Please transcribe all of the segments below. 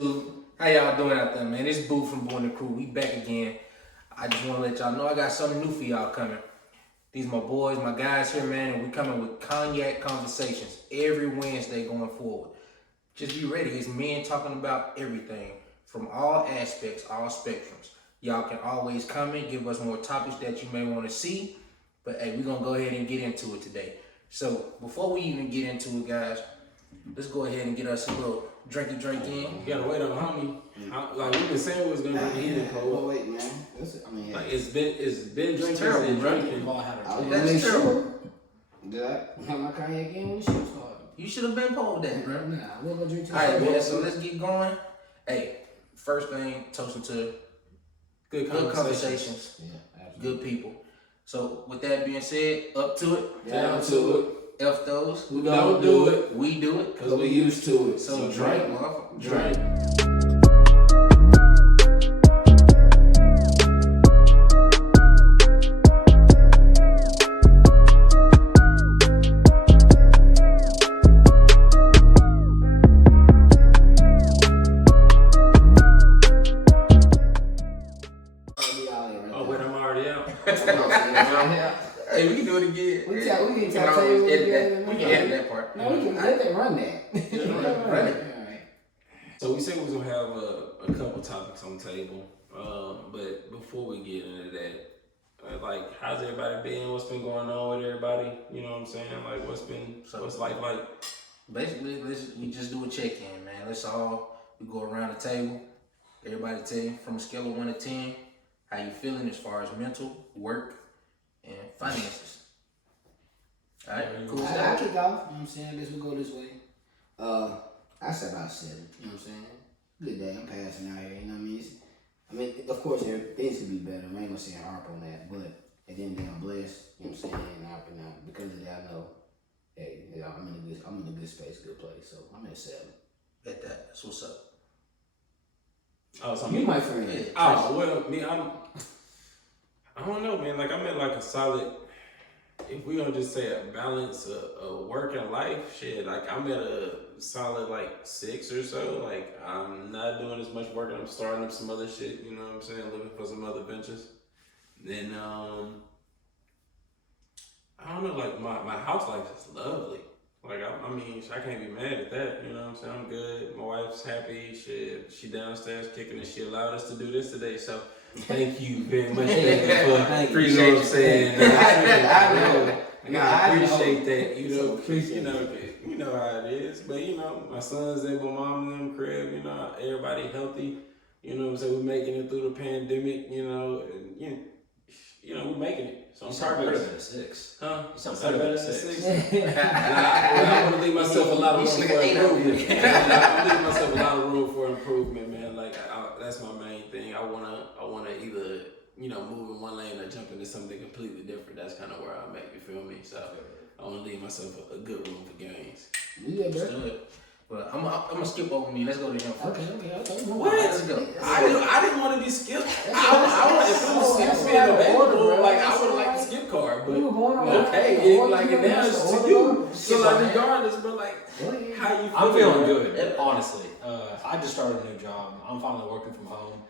How y'all doing out there, man? It's Boo from Boo and the Crew. We back again. I just want to let y'all know I got something new for y'all coming. These my boys, my guys here, man, and we coming with cognac conversations every Wednesday going forward. Just be ready. It's men talking about everything from all aspects, all spectrums. Y'all can always comment, give us more topics that you may want to see. But hey, we're going to go ahead and get into it today. So before we even get into it, guys, let's go ahead and get us a little drink in. You gotta wait on homie. Like we've been saying it was gonna be heated cold. Well, wait, man. Like it's been drinking terrible, and bro. drinking. That's terrible. Did I have my cognac in when the show started? You should have been pulled that, bro. Nah, we'll go drink to All right, man. So let's get going. Hey, first thing, toasting to Good conversations, Yeah, absolutely. good people. So with that being said, up to it, Down to it. F those. Who don't do it. We do it. Cause we used to it. So drink, motherfucker. Drink. Oh wait, I'm already out. Hey, we can do it again. We can can always edit that. We can edit that part. No, we can run that. Run it. Alright. So we said we was gonna have a couple topics on the table. But before we get into that, like how's everybody been? What's been going on with everybody? You know what I'm saying? Like what's life like? Basically, we just do a check-in, man. We go around the table. Everybody tell you from a scale of 1 to 10, how you feeling as far as mental, work, and finances. All right, cool. I kick off. You know what I'm saying? I guess we'll go this way. I say about 7. You know what I'm saying? Good day. I'm passing out here. You know what I mean? Of course, things could be better. I ain't gonna say harp on that, but at the end of the day, I'm blessed. You know what I'm saying? And because of that, I know, hey, I'm in a good space, good place. So I'm at 7. Bet that. That's what's up. Oh, so You my friend. Yeah. Oh well, I don't know, man. Like I'm at like a solid. If we gonna just say a balance of work and life, shit. Like I'm at a solid like 6 or so. Like I'm not doing as much work. I'm starting up some other shit. You know what I'm saying? Looking for some other ventures. Then I don't know. Like my house life is lovely. Like I mean, I can't be mad at that. You know what I'm saying? I'm good. My wife's happy. She downstairs kicking and she allowed us to do this today. So thank you very much. Appreciate you know what I'm saying. I appreciate that. You know how it is. But you know, my son's at my mom and them crib. You know, everybody healthy. You know what I'm saying? We're making it through the pandemic. You know, and we're making it. So I'm sound better than a 6. Huh? You sound better better than than a a 6. 6. I want to leave myself a lot of room for improvement. I'm leaving myself a lot of room for improvement, man. Like that's my main thing. I wanna either move in one lane or jump into something completely different. That's kind of where I'm at. You feel me? So I want to leave myself a good room for gains. Yeah, bro. Well, I'm gonna skip over me. Let's go to him first. Okay. What? Let's go. I didn't want to be skipped. I want if it was skipped being available, like I would like the skip card, but okay, like and now it's to you. So like regardless, but like how you feel? I'm feeling good, honestly. I just started a new job. I'm finally working from home.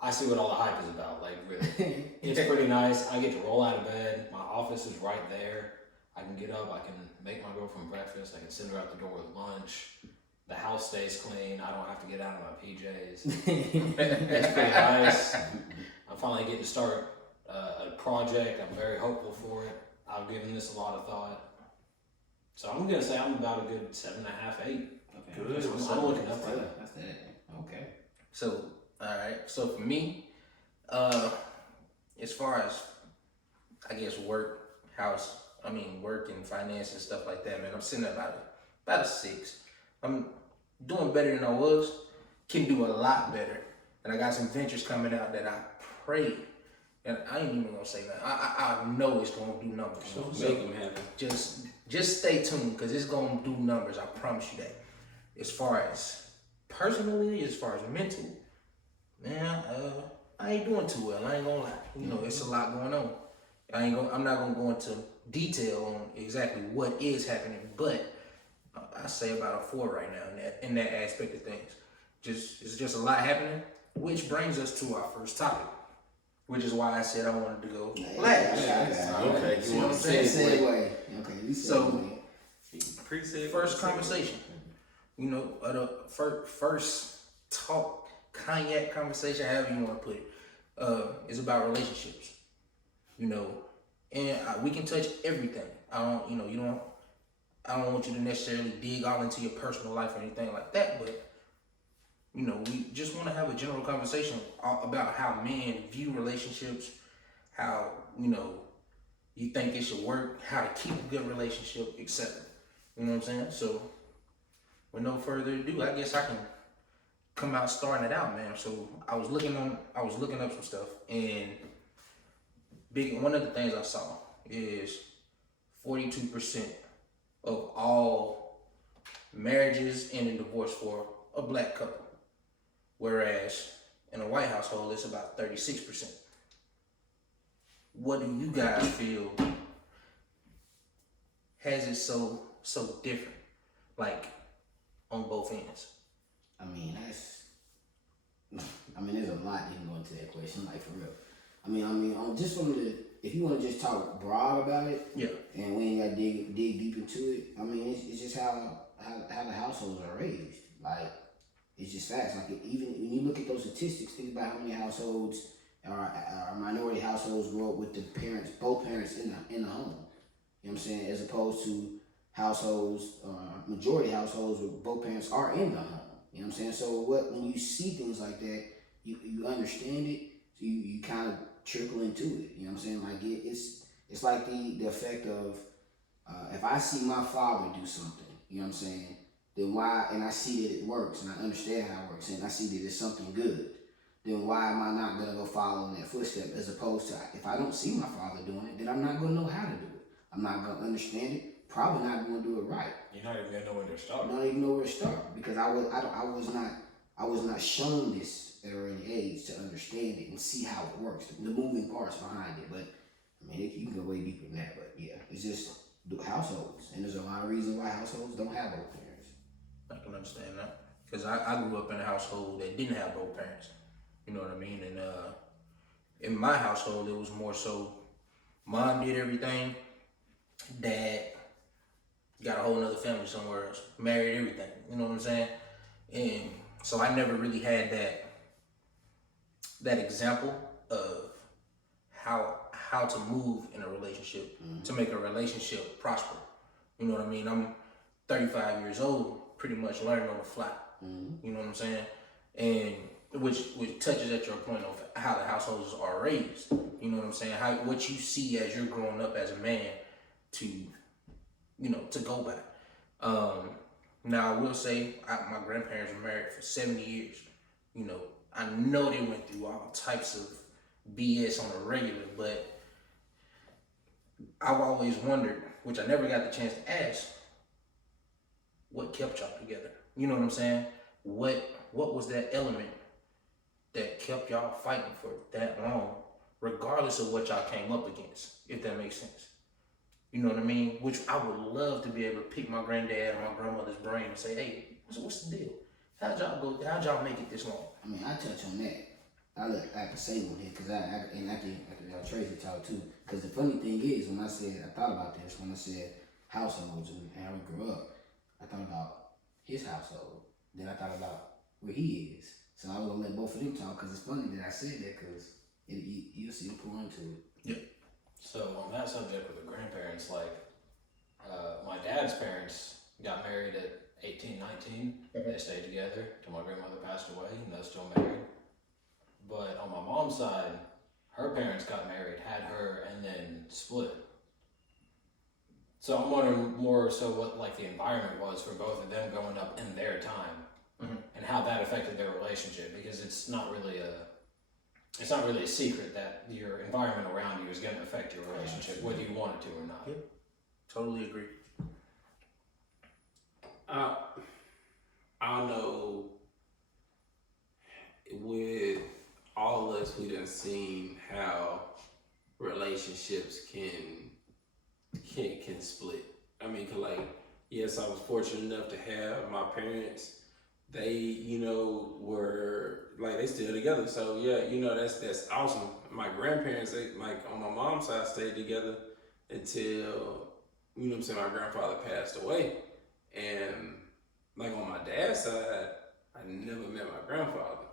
I see what all the hype is about. Like really, it's pretty nice. I get to roll out of bed. My office is right there. I can get up. I can make my girlfriend breakfast. I can send her out the door with lunch. The house stays clean. I don't have to get out of my PJs. It's pretty nice. I'm finally getting to start a project. I'm very hopeful for it. I've given this a lot of thought. So I'm going to say I'm about a good 7.5, 8. Okay. Good. I'm looking up for that. That's that. Okay. So, all right. So for me, as far as I guess work and finance and stuff like that, man, I'm sitting at about a 6. I'm doing better than I was. Can do a lot better, and I got some ventures coming out that I pray, and I ain't even gonna say that. I know it's gonna do numbers. So make them happen. Just stay tuned, cause it's gonna do numbers. I promise you that. As far as personally, as far as mental, man, I ain't doing too well. I ain't gonna lie. It's a lot going on. I'm not gonna go into detail on exactly what is happening, but I say about a 4 right now in that aspect of things. it's just a lot happening, which brings us to our first topic, which is why I said I wanted to go last. Okay, See what I'm saying? Segue. Okay, we So, Pre-said first conversation, you know, the first talk, cognac conversation, however you want to put it, is about relationships, you know, and we can touch everything. I don't want you to necessarily dig all into your personal life or anything like that, but you know, we just want to have a general conversation about how men view relationships, how, you know, you think it should work, how to keep a good relationship, etc. You know what I'm saying? So, with no further ado, I guess I can come out starting it out, man. So, I was looking up some stuff, and one of the things I saw is 42% of all marriages end in divorce for a black couple. Whereas in a white household, it's about 36%. What do you guys feel has it so different, like on both ends? I mean, there's a lot you can go into that question, like for real. I mean, just from if you want to just talk broad about it, Yeah. and we ain't got to dig deep into it. I mean, it's just how the households are raised. Like, it's just facts. Like, even when you look at those statistics, think about how many households or minority households grow up with both parents in the home. You know what I'm saying? As opposed to households, majority households where both parents are in the home. You know what I'm saying? So when you see things like that, you understand it. So you kind of trickle into it. You know what I'm saying? Like it's like the effect of if I see my father do something, you know what I'm saying? Then why, and I see that it works, and I understand how it works, and I see that it's something good, then why am I not going to go follow in that footstep? As opposed to, if I don't see my father doing it, then I'm not going to know how to do it. I'm not going to understand it, probably not going to do it right. You're not even gonna know where to start. Not even know where to start, because I was not shown this at an early age to understand it and see how it works, the moving parts behind it. But I mean, you can go way deeper than that. But yeah, it's just the households, and there's a lot of reasons why households don't have both parents. I can understand that, because I grew up in a household that didn't have both parents. You know what I mean? And in my household, it was more so mom did everything, dad got a whole nother family somewhere else, married everything. You know what I'm saying? And so I never really had that example of how to move in a relationship to make a relationship prosper. You know what I mean? I'm 35 years old, pretty much learning on the fly. You know what I'm saying? And which touches at your point of how the households are raised. You know what I'm saying? What you see as you're growing up as a man to go by. Now I will say my grandparents were married for 70 years. You know, I know they went through all types of BS on a regular, but I've always wondered, which I never got the chance to ask, what kept y'all together? You know what I'm saying? What was that element that kept y'all fighting for that long, regardless of what y'all came up against, if that makes sense? You know what I mean? Which I would love to be able to pick my granddad or my grandmother's brain and say, hey, what's the deal? How'd y'all make it this long? I mean, I touch on that. I can say one here, because I can Tracy talk too. Because the funny thing is, when I thought about this, when I said households and how we grew up, I thought about his household. Then I thought about where he is. So I was gonna let both of them talk, because it's funny that I said that, because you'll see him pour into it. Yeah. So on that subject with the grandparents, like my dad's parents got married at 18, 19. They stayed together till my grandmother passed away, and they're still married. But on my mom's side, her parents got married, had her, and then split. So I'm wondering more so what like the environment was for both of them growing up in their time, and how that affected their relationship, because it's not really a secret that your environment around you is going to affect your relationship, whether you want it to or not. Yep. Totally agree. I know with all of us, we done seen how relationships can split. I mean, 'cause like, yes, I was fortunate enough to have my parents they, you know, were like they still together. So yeah, you know, that's awesome. My grandparents, they, like on my mom's side, stayed together until, you know what I'm saying, my grandfather passed away. And like on my dad's side, I never met my grandfather.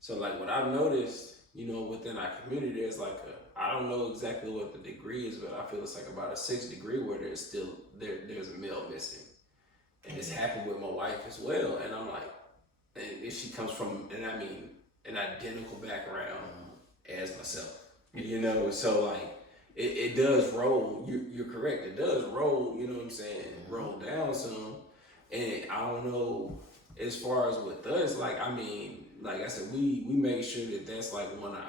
So like what I've noticed, you know, within our community, there's like I don't know exactly what the degree is, but I feel it's like about a 6 degree where there's a male missing. And it's happened with my wife as well. And I'm like, and she comes from, and I mean, an identical background as myself. You know, so like it does roll. You're correct. It does roll. You know what I'm saying? Roll down some. And I don't know, as far as with us, like I mean, like I said, we make sure that that's like one of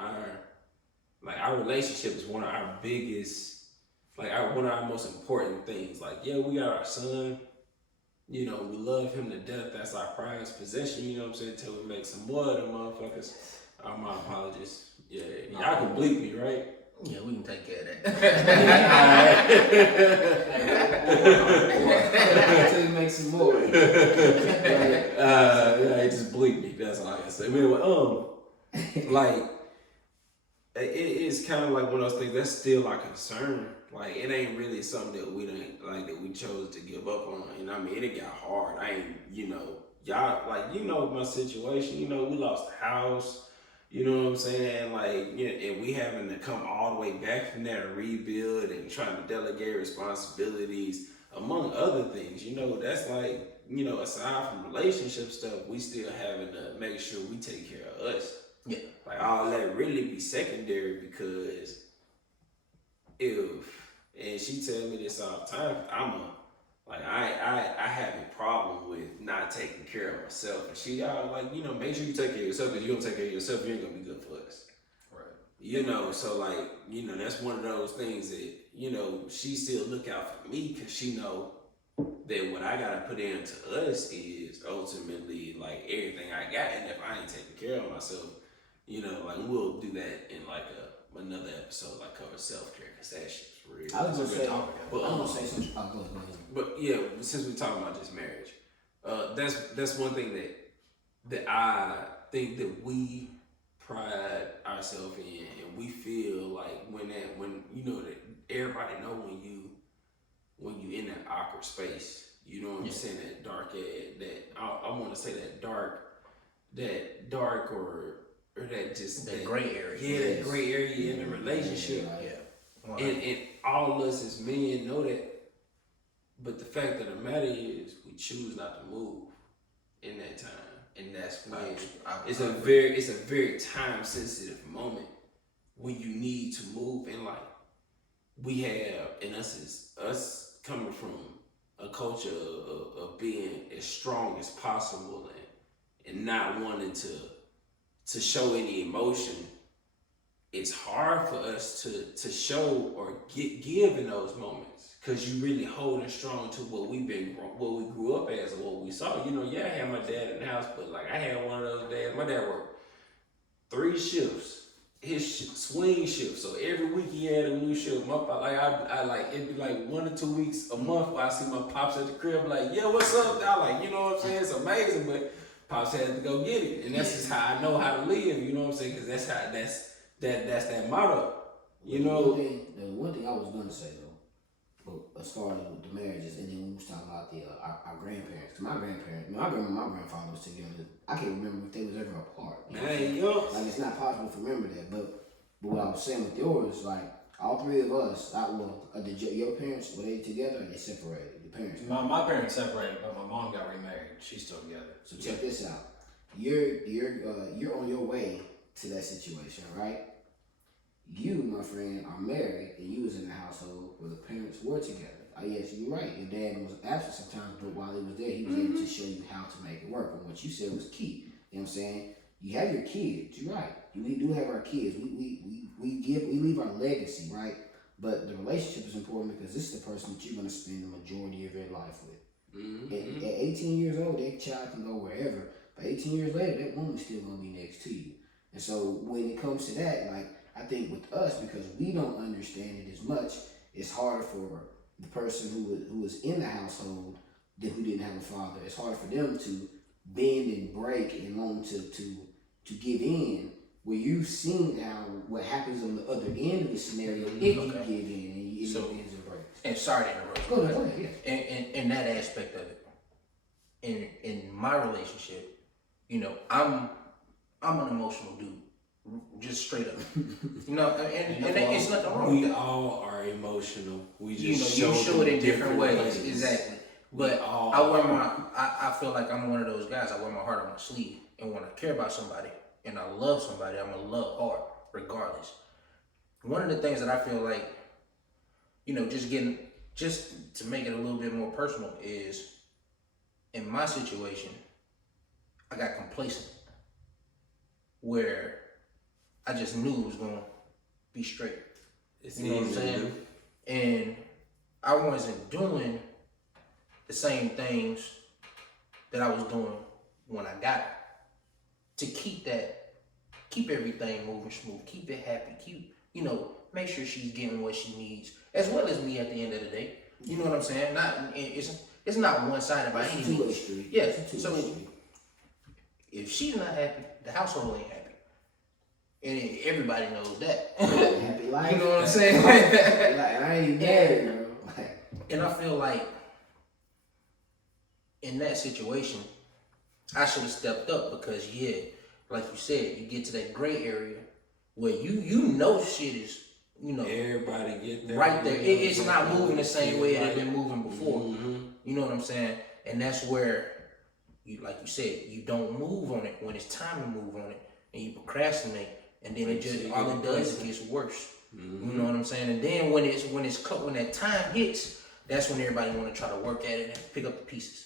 our relationship is one of our biggest, like one of our most important things. Like yeah, we got our son. You know, we love him to death. That's our prized possession. You know what I'm saying? Until we make some more of them motherfuckers. My apologies. Yeah, y'all can bleep me, right? Yeah, we can take care of that. Until you make some more. Yeah, just bleep me. That's all I can say. Anyway, like it's kind of like one of those things that's still our concern. Like it ain't really something that we didn't like that we chose to give up on. And I mean, it got hard. I ain't, you know, y'all like you know my situation. You know, we lost the house. You know what I'm saying? Like, you know, and we having to come all the way back from there to rebuild and trying to delegate responsibilities, among other things. You know, that's like, you know, aside from relationship stuff, we still having to make sure we take care of us. Yeah. Like all that really be secondary because and she tell me this all the time, I have a problem with not taking care of myself. And she like, you know, make sure you take care of yourself, because you don't take care of yourself, you ain't gonna be good for us. Right. You know, so like, you know, that's one of those things that, you know, she still look out for me because she know that what I gotta put into us is ultimately like everything I got. And if I ain't taking care of myself, you know, like we'll do that in like another episode, like cover self-care, because that shit's real. I was gonna say, but I'm gonna say something. Go ahead. But yeah, since we're talking about just marriage, that's one thing that I think that we pride ourselves in, and we feel like when you know that everybody know when you in that awkward space, you know what I'm saying, that dark I want to say that dark or that just that gray area. Yeah, that gray area in the relationship. Yeah. And all of us as men know that. But the fact of the matter is, we choose not to move in that time, and that's when it's a very time sensitive moment when you need to move. And like we have, and us coming from a culture of being as strong as possible and not wanting to show any emotion. It's hard for us to show or give in those moments, because you really holding strong to what we grew up as or what we saw. You know, yeah, I had my dad in the house, but like I had one of those dads. My dad worked 3 shifts, his swing shift. So every week he had a new shift. I like it'd be like 1 or 2 weeks a month where I see my pops at the crib, like, yeah, what's up? I like, you know what I'm saying? It's amazing, but pops had to go get it, and that's just how I know how to live. You know what I'm saying? Because that's that motto. You know. The one thing I was gonna say though, but as far as with the marriages, and then when we was talking about our grandparents, because my grandma, my grandfather was together. I can't remember if they was ever apart. Like it's not possible to remember that. But what I was saying with yours, like all 3 of us, your parents, were they together or they separated? Your parents. My parents separated, but my mom got remarried. She's still together. So check this out. You're on your way to that situation, right? You, my friend, are married, and you was in a household where the parents were together. Yes, you're right. Your dad was absent sometimes, but while he was there, he was able to show you how to make it work. And what you said was key. You know what I'm saying? You have your kids. You're right. We do have our kids. We leave our legacy, right? But the relationship is important because this is the person that you're going to spend the majority of your life with. Mm-hmm. At 18 years old, that child can go wherever. But 18 years later, that woman's still going to be next to you. And so when it comes to that, like, I think with us, because we don't understand it as much, it's harder for the person who was in the household who didn't have a father. It's hard for them to bend and break and want to give in, where you've seen how what happens on the other end of the scenario if you give in and it bends and breaks. And sorry to interrupt. Go ahead, yeah. In that aspect of it, in my relationship, you know, I'm an emotional dude, just straight up. You know, and it's nothing wrong with We that. all are emotional. We You just know, you show it in different ways. ways. Exactly. But I feel like I'm one of those guys. I wear my heart on my sleeve, and when I care about somebody and I love somebody, I'm gonna love hard regardless. One of the things that I feel like, you know, just to make it a little bit more personal is, in my situation, I got complacent where I just knew it was gonna be straight. You know what I'm saying? And I wasn't doing the same things that I was doing when I got it. To keep everything moving smooth, keep it happy, make sure she's getting what she needs, as well as me at the end of the day. You know what I'm saying? It's not one-sided by any means. Yeah. So if she's not happy, the household ain't happy, and everybody knows that. Happy life. You know what I'm saying? Like, I ain't married, bro. And I feel like in that situation, I should have stepped up because, yeah, like you said, you get to that gray area where you know shit is, everybody get there. Right there. It's not moving the same way it had been moving before. Mm-hmm. You know what I'm saying? And that's where, like you said, you don't move on it when it's time to move on it, and you procrastinate, and then all it does is it gets worse. Mm-hmm. You know what I'm saying? And then when that time hits, that's when everybody want to try to work at it and pick up the pieces.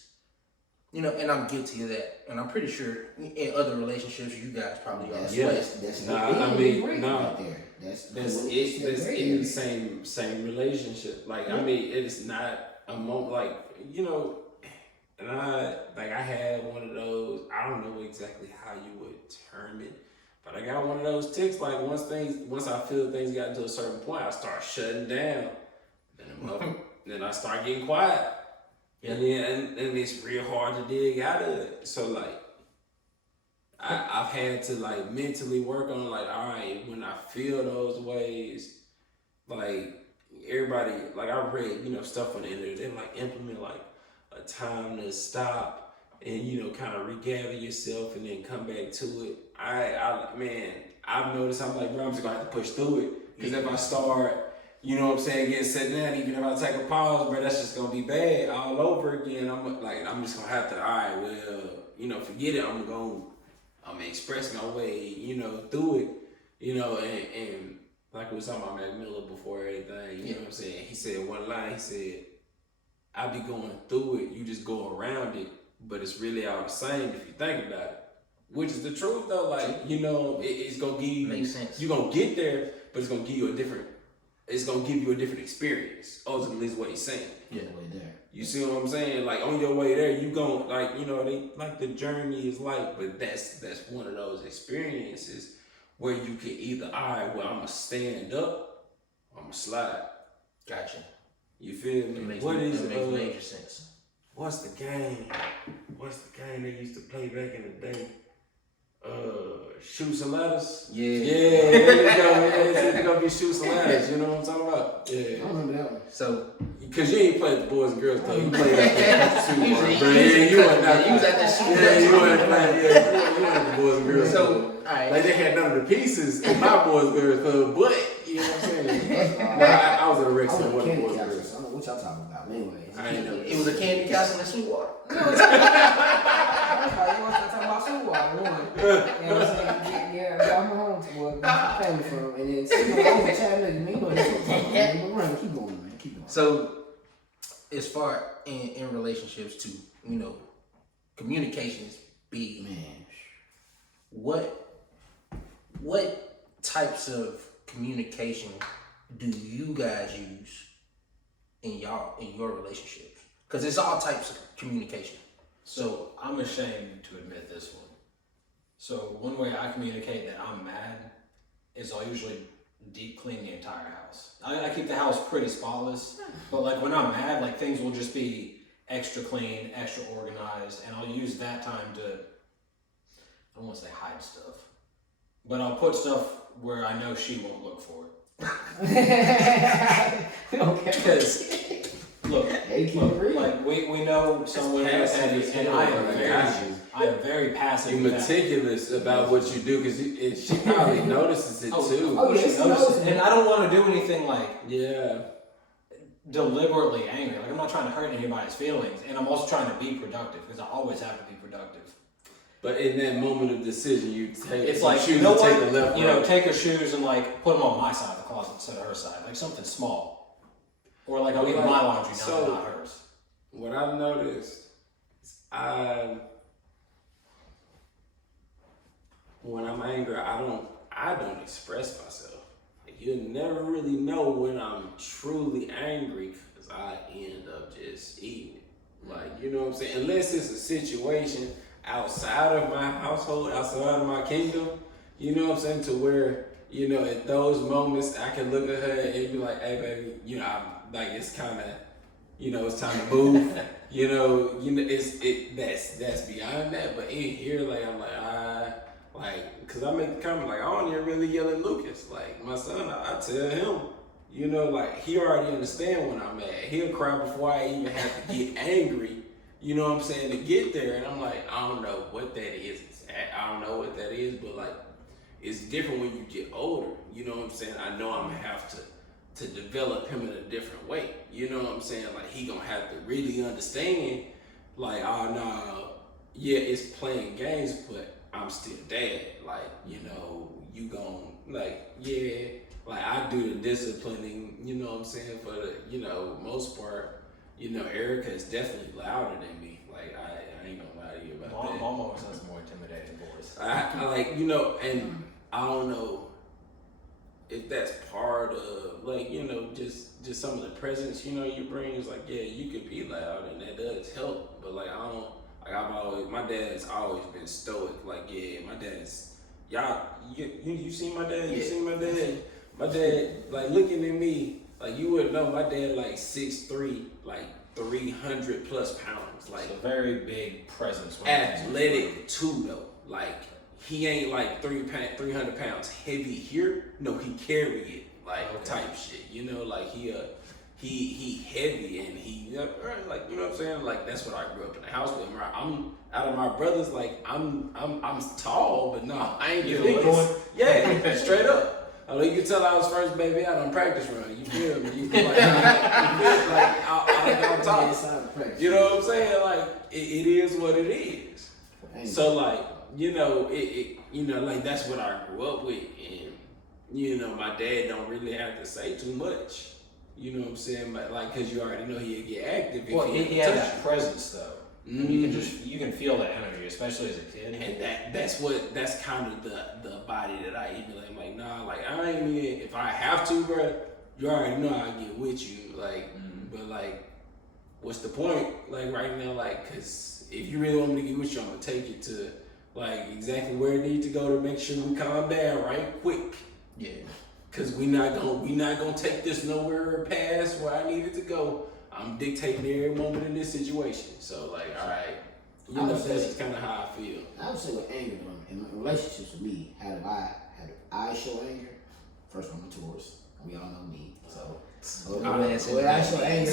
You know, and I'm guilty of that, and I'm pretty sure in other relationships you guys probably are. That's That's in the same relationship. Like, I mean, it's not a moment, like, and I had one of those, I don't know exactly how you would term it, but I got one of those ticks, like once I feel things got to a certain point, I start shutting down. Then I start getting quiet. Yeah. And it's real hard to dig out of it. So, like, I've had to, like, mentally work on, like, all right, when I feel those ways, like, everybody, like, I read, stuff on the internet, they, like, implement, like, a time to stop and, kind of regather yourself and then come back to it. I've noticed, I'm like, bro, I'm just going to have to push through it. Because if I start, getting set down, even if I take a pause, bro, that's just going to be bad all over again. I'm just going to have to, all right, well, forget it. I'm going to express my way, through it, and like we was talking about Mac Miller before everything, you know what I'm saying? He said one line, he said, I be going through it, you just go around it, but it's really all the same if you think about it. Which is the truth though, like, it's gonna give you, makes sense. You're gonna get there, but it's gonna give you a different experience. Ultimately is what he's saying. Yeah, way there. You see what I'm saying? Like, on your way there, you gon' like, they like the journey is like, but that's one of those experiences where you can either, all right, well, I'm gonna stand up, I'm gonna slide. Gotcha. You feel me? Makes major sense. What's the game they used to play back in the day? Shoots and ladders? Yeah. Yeah, there you go, man. It's gonna be shoots and ladders, you know what I'm talking about? Yeah. I remember that one. So, because you ain't played the Boys and Girls Club, you played at the you was at that shoot. Yeah, you wasn't playing, you wasn't the Boys and Girls Club. So, alright. Like, they had none of the pieces in my Boys and Girls Club, but, you know what I'm saying? I was at a rec center with the Boys and Girls. I don't know what y'all talking about, anyways. I ain't know. It was a candy castle in Sweetwater. That's why you want to talk about Sweetwater, one. You know what I'm saying? Yeah, I'm home to where my family from, and then I was a child nigga, man. You know what I'm talking about. Keep going, man. Keep going. So, as far in relationships to, communications be, Man. what types of communication do you guys use in your relationships? Because it's all types of communication. So I'm ashamed to admit this one. So one way I communicate that I'm mad is I'll usually deep clean the entire house. I keep the house pretty spotless, but like when I'm mad, like things will just be extra clean, extra organized, and I'll use that time to, I don't want to say hide stuff, but I'll put stuff where I know she won't look for it. Okay. Because, look, like we know some women are petty, and I am very passive. You're meticulous about what you do because she probably notices it too. Oh, yeah, she notices it. And I don't want to do anything like Yeah. deliberately angry. Like I'm not trying to hurt anybody's feelings, and I'm also trying to be productive because I always have to be productive. But in that moment of decision, you take. It's like choose you know to what? take the left. You know, road. take her shoes and like put them on my side of the closet instead of her side, like something small, or like I'll leave my laundry down, not hers. What I've noticed is when I'm angry, I don't express myself. You'll never really know when I'm truly angry because I end up just eating it. Like, you know what I'm saying? Unless it's a situation outside of my household, outside of my kingdom, you know what I'm saying? To where, you know, at those moments I can look at her and be like, hey baby, you know, I'm like, it's kind of, you know, it's time to move. you know, that's beyond that. But in here, like, I'm like, cause I make the comment like, I don't even really yell at Lucas. Like my son, I tell him, you know, like he already understand when I'm mad. He'll cry before I even have to get angry. You know what I'm saying, to get there. And I'm like, I don't know what that is. I don't know what that is, but like, it's different when you get older. You know what I'm saying? I know I'm gonna have to develop him in a different way. You know what I'm saying? Like he gonna have to really understand, like, oh no, yeah, it's playing games, but I'm still dad. Like, you know, you gon' like, yeah, like I do the disciplining, you know what I'm saying, for the, you know, most part. You know, Erica is definitely louder than me. Like, I ain't gonna lie to you about that. Mom always has a more intimidating voice. I like, you know, and I don't know if that's part of, like, you know, just some of the presence, you know, you bring. Is like, yeah, you can be loud and that does help. But like, I don't, like my dad's always been stoic. Like, yeah, my dad's, y'all, you seen my dad? You seen my dad? My dad, like, looking at me, like, you wouldn't know, my dad, like, 6'3", like, 300 plus pounds. Like, a very big presence. Athletic, too, though. Like, he ain't, like, 300 pounds heavy here. No, he carry it, like, type shit. You know, like, he heavy and he, like, you know what I'm saying? Like, that's what I grew up in the house with. I'm, out of my brothers, like, I'm tall, but no, I ain't the biggest. Yeah, straight up. I mean, you can tell I was first baby out on practice run. You feel me? You feel like I'm tall. You know what I'm saying? Like it is what it is. So like, you know, you know, like that's what I grew up with, and you know, my dad don't really have to say too much. You know what I'm saying? But like, cause you already know he'll get active. If he had that presence though. Mm-hmm. You can feel that energy, especially as a kid. And that's kind of the body that I eat. Like nah, like I ain't even, if I have to, bro, you already know I get with you. Like, but like, what's the point? Like right now, like, cause if you really want me to get with you, I'm gonna take you to like exactly where it needs to go to make sure we calm down right quick. Yeah. Cause we not gonna take this nowhere past where I need it to go. I'm dictating every moment in this situation. So like, all right, you know, that's just kind of how I feel. I would say with anger, in relationships with me, how do I show anger? First, I'm a tourist. We all know me. So when I show anger,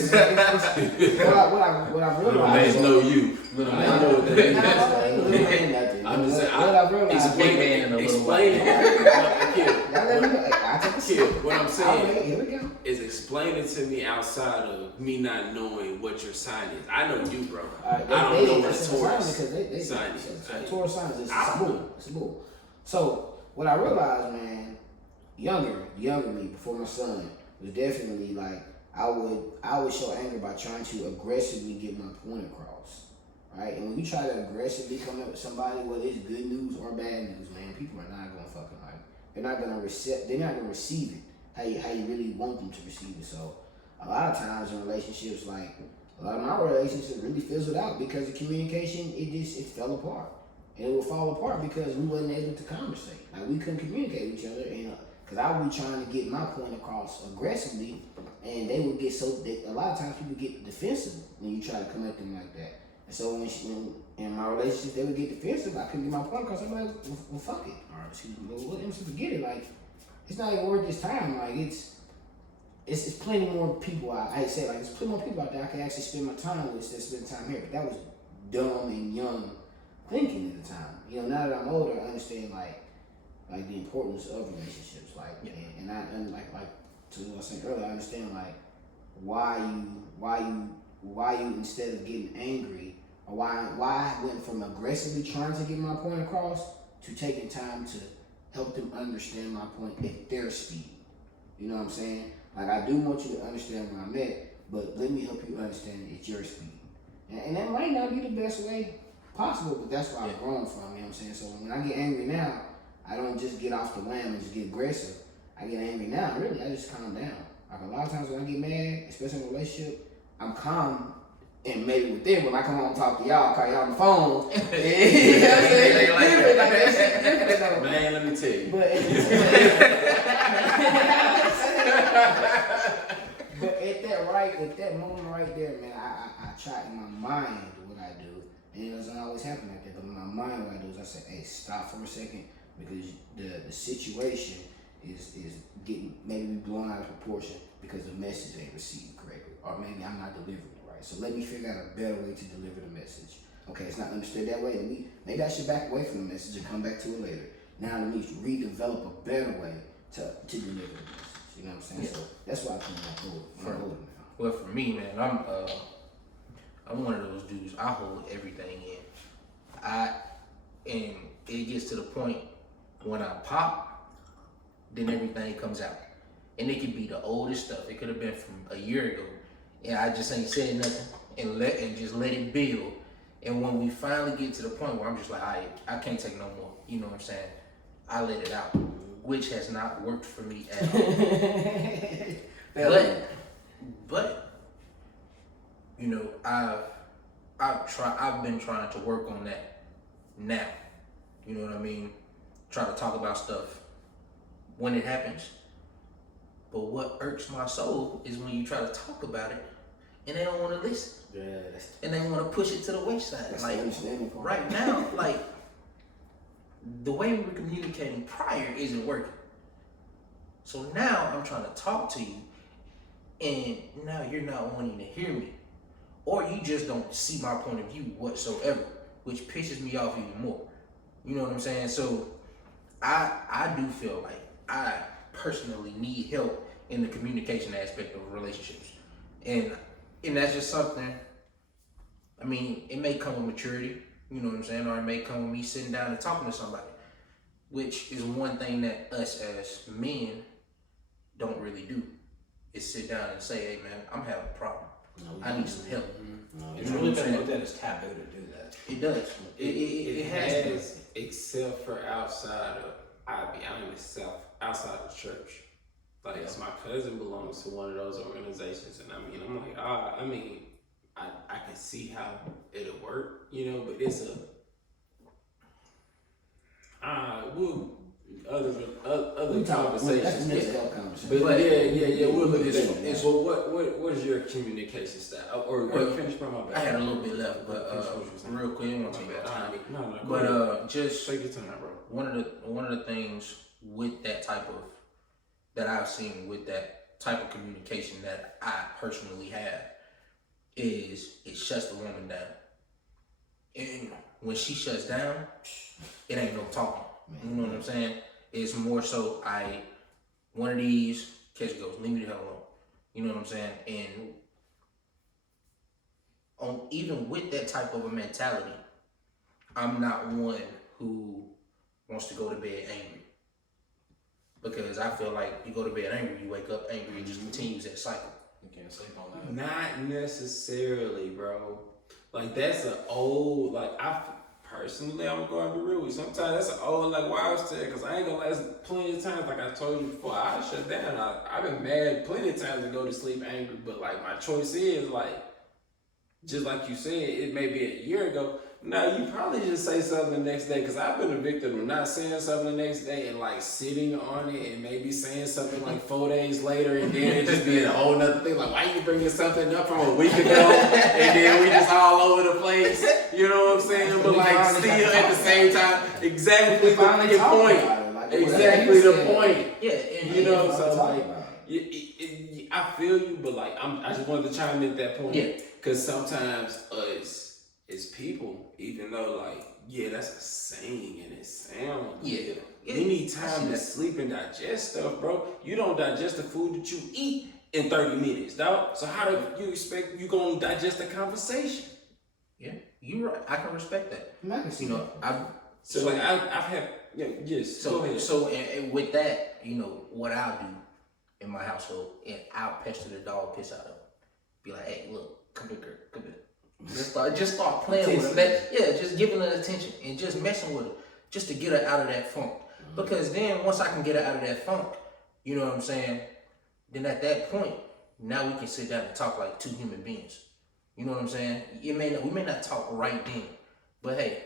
what I realized. Little know you. Little man know what that is. I'm just saying. Explain it. What I'm saying is explain it to me outside of me not knowing what your sign is. I know you, bro. I don't know what a Taurus sign is. Taurus sign is it's a bull. So what I realized, man, younger me before my son was definitely like I would show anger by trying to aggressively get my point across, right? And when you try to aggressively come up with somebody, whether it's good news or bad news, man, people are not gonna fucking like. They're not gonna receive it how you really want them to receive it. So a lot of times in relationships, like a lot of my relationships really fizzled out because the communication it fell apart, and it would fall apart because we wasn't able to conversate. Like we couldn't communicate with each other, and Because I would be trying to get my point across aggressively, and they would get a lot of times people get defensive when you try to come at them like that. And so when in my relationship they would get defensive, I couldn't get my point across. I'm like, well fuck it. All right, excuse me, well, forget it. Like, it's not even worth this time. Like, it's plenty more people. I say, like, there's plenty more people out there I can actually spend my time with than spend time here. But that was dumb and young thinking at the time. You know, now that I'm older, I understand like the importance of relationships. Like, and like to what I was saying earlier, I understand like why you instead of getting angry, or why I went from aggressively trying to get my point across to taking time to help them understand my point at their speed. You know what I'm saying? Like, I do want you to understand where I'm at, but let me help you understand at your speed. And that might not be the best way possible, but that's where I've grown from. You know what I'm saying? So when I get angry now, I don't just get off the lamb and just get aggressive. I get angry now, really, I just calm down. Like, a lot of times when I get mad, especially in a relationship, I'm calm. And maybe with them, when I come home and talk to y'all, call y'all on the phone. You know what I'm saying? Man, let me tell you. But at that moment right there, man, I try in my mind what I do. And it doesn't always happen like that, but in my mind what I do is I say, hey, stop for a second, because the situation is getting maybe blown out of proportion because the message ain't received correctly. Or maybe I'm not delivering it right. So let me figure out a better way to deliver the message. Okay, it's not understood that way. Maybe I should back away from the message and come back to it later. Now let me redevelop a better way to deliver the message. You know what I'm saying? Yeah. So that's why I think I'm older now. Well, for me, man, I'm one of those dudes. I hold everything in. And it gets to the point when I pop, then everything comes out. And it could be the oldest stuff. It could have been from a year ago, and I just ain't said nothing and just let it build. And when we finally get to the point where I'm just like, I can't take no more. You know what I'm saying? I let it out, which has not worked for me at all. But you know, I've been trying to work on that now. You know what I mean? Try to talk about stuff when it happens. But what irks my soul is when you try to talk about it and they don't want to listen. Yeah, and they want to push it to the wayside. That's like right now, like the way we were communicating prior isn't working. So now I'm trying to talk to you, and now you're not wanting to hear me, or you just don't see my point of view whatsoever, which pisses me off even more. You know what I'm saying? So I do feel like I personally need help in the communication aspect of relationships, and that's just something. I mean, it may come with maturity, you know what I'm saying, or it may come with me sitting down and talking to somebody, which is one thing that us as men don't really do, is sit down and say, hey man, I'm having a problem. I need some help. It's really been looked at as taboo to do that. It does. It has, except for outside of, I'll be honest, outside of church. Like, my cousin belongs to one of those organizations, and I mean, I'm like, I can see how it'll work, you know, but it's other conversations. But yeah, we'll look at that. So what is your communication style? Or finish from my back. I had a little bit left, but real quick, I won't take that time. No, but just take your time, bro. One of the things with that type of that I've seen with that type of communication that I personally have is it shuts the woman down. And when she shuts down, it ain't no talking. You know what I'm saying? It's more so one of these, catch goes, leave me the hell alone. You know what I'm saying? And even with that type of a mentality, I'm not one who wants to go to bed angry. Because I feel like you go to bed angry, you wake up angry, it just continues that cycle. You can't sleep on that. Not necessarily, bro. Like, that's an old, like, personally, I'm going to be real with you. Sometimes that's an old, like, wives' tale, because I ain't going to last plenty of times, like I told you before, I shut down. I've been mad plenty of times to go to sleep angry, but, like, my choice is, like, just like you said, it may be a year ago. No, you probably just say something the next day, because I've been a victim of not saying something the next day and like sitting on it and maybe saying something like 4 days later, and then it just being a whole nother thing. Like, why you bringing something up from a week ago and then we just all over the place? You know what I'm saying? But like still at the same time, exactly the point. Exactly the point. Yeah, and You know, so so like, about I feel you, but like, I just wanted to chime in at that point. Yeah. Because sometimes us as people, even though like, yeah, that's a saying and it sounds good. Yeah. You need time to sleep and digest stuff, bro. You don't digest the food that you eat in 30 minutes, dog. So how do you expect you gonna digest a conversation? Yeah, you're right. I can respect that. I can see You know, that. I've had, yeah, yes. Go ahead. So and with that, you know, what I'll do in my household, and I'll pester the dog piss out of him. Be like, hey, look, come here, girl, come here. Just start playing with her. Yeah, just giving her attention and just messing with her, just to get her out of that funk. Because then once I can get her out of that funk, you know what I'm saying? Then at that point, now we can sit down and talk like two human beings. You know what I'm saying? We may not talk right then, but hey,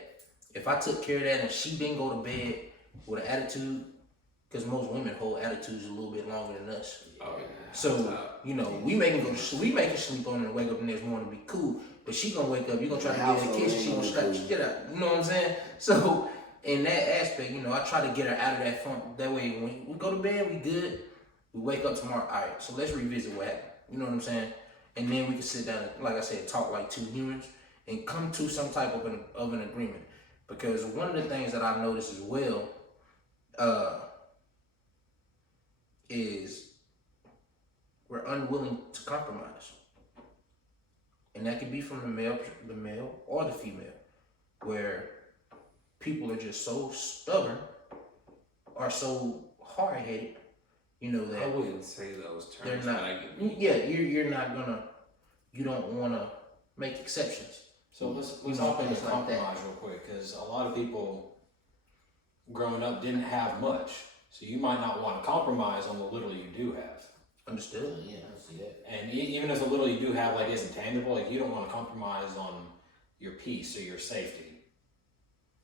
if I took care of that and she didn't go to bed with an attitude, because most women hold attitudes a little bit longer than us. Oh, yeah. So, you know, we make her sleep on and wake up the next morning and be cool. But she gonna wake up, you gonna try to get in the kitchen, she gonna slap your shit out. You know what I'm saying? So, in that aspect, you know, I try to get her out of that funk. That way, when we go to bed, we good. We wake up tomorrow, all right, so let's revisit what happened. You know what I'm saying? And then we can sit down and, like I said, talk like two humans and come to some type of an agreement. Because one of the things that I've noticed as well is we're unwilling to compromise. And that could be from the male or the female, where people are just so stubborn or so hard-headed, you know, that I wouldn't say those terms. they're not. Yeah, you don't want to make exceptions. So let's You know, hop into things like compromise real quick, because a lot of people growing up didn't have much. So you might not want to compromise on the little you do have. Understood? Yeah, I see that. And even if the little you do have like isn't tangible, like you don't want to compromise on your peace or your safety.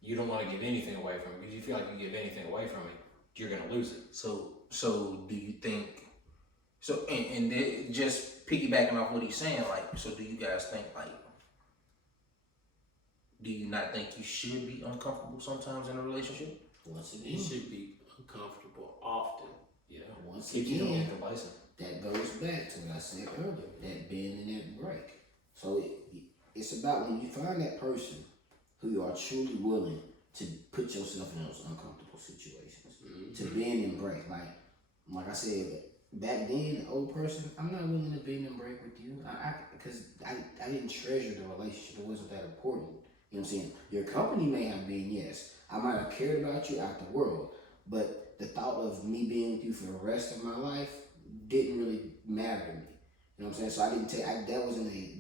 You don't want to give anything away from it, because you feel like you give anything away from it, you're gonna lose it. So do you think? So and just piggybacking off what he's saying, like, so do you guys think, like, do you not think you should be uncomfortable sometimes in a relationship? Once You again, should be uncomfortable often. Yeah. once Keep you again, complacent. that goes back to what I said earlier, that bend and that break. So it's about when you find that person who you are truly willing to put yourself in those uncomfortable situations, to bend and break. Like I said, back then, the old person, I'm not willing to bend and break with you, because I didn't treasure the relationship. It wasn't that important. You know what I'm saying? Your company may have been, yes. I might have cared about you out the world, but the thought of me being with you for the rest of my life didn't really matter to me. You know what I'm saying? So I didn't take, that wasn't a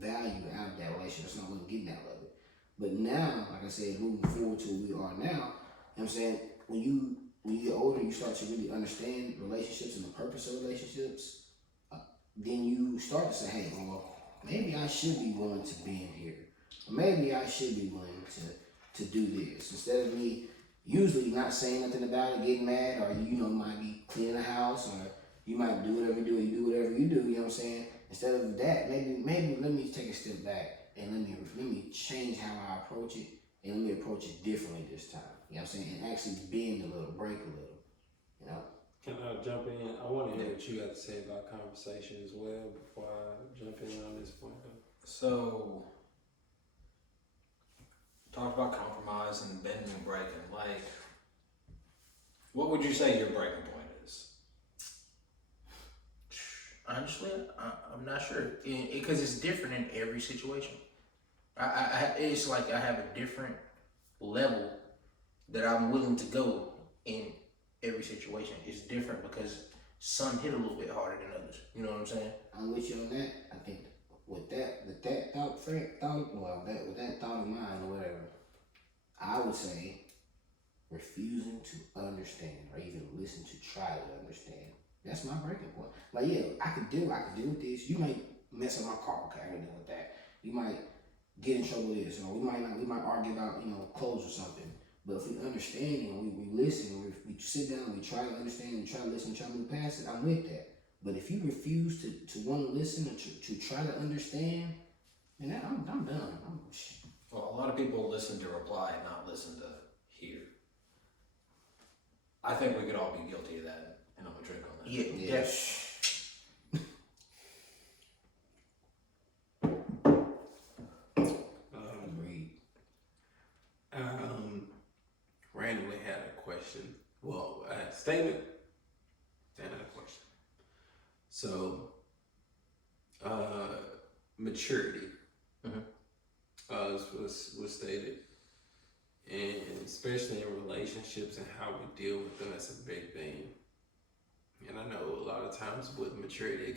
value out of that relationship. So I wasn't getting out of it. But now, like I said, moving forward to where we are now, you know what I'm saying? When you get older, you start to really understand relationships and the purpose of relationships. Then you start to say, hey, well, maybe I should be willing to be in here. Or maybe I should be willing to do this. Instead of me usually not saying nothing about it, getting mad, or you might be cleaning the house, or you might do whatever you do, whatever you do, you know what I'm saying? Instead of that, maybe let me take a step back and let me change how I approach it, and let me approach it differently this time. You know what I'm saying? And actually bend a little, break a little. You know? Can I jump in? I want to hear what you got to say about conversation as well before I jump in on this point. So, talk about compromise and bending and breaking. Like, what would you say your breaking point is? Honestly, I'm not sure, because it's different in every situation. It's like I have a different level that I'm willing to go in every situation. It's different because some hit a little bit harder than others. You know what I'm saying? I'm with you on that. I think with that thought of mine or whatever, I would say refusing to understand or even listen to try to understand. That's my breaking point. Like, yeah, I could deal with this. You might mess up my car, okay, I can deal with that. You might get in trouble with this, or we might argue about, clothes or something. But if we understand and we listen, we sit down, we try to understand, and try to listen, try to move past it, I'm with that. But if you refuse to want to listen or to try to understand, then I'm done. Well, a lot of people listen to reply, not listen to hear. I think we could all be guilty of that, and I'm gonna drink on that. Yeah. Agreed. Randomly had a question. Well, I had a statement and a question. So, maturity was stated, and especially in relationships and how we deal with them, that's a big thing. And I know a lot of times with maturity,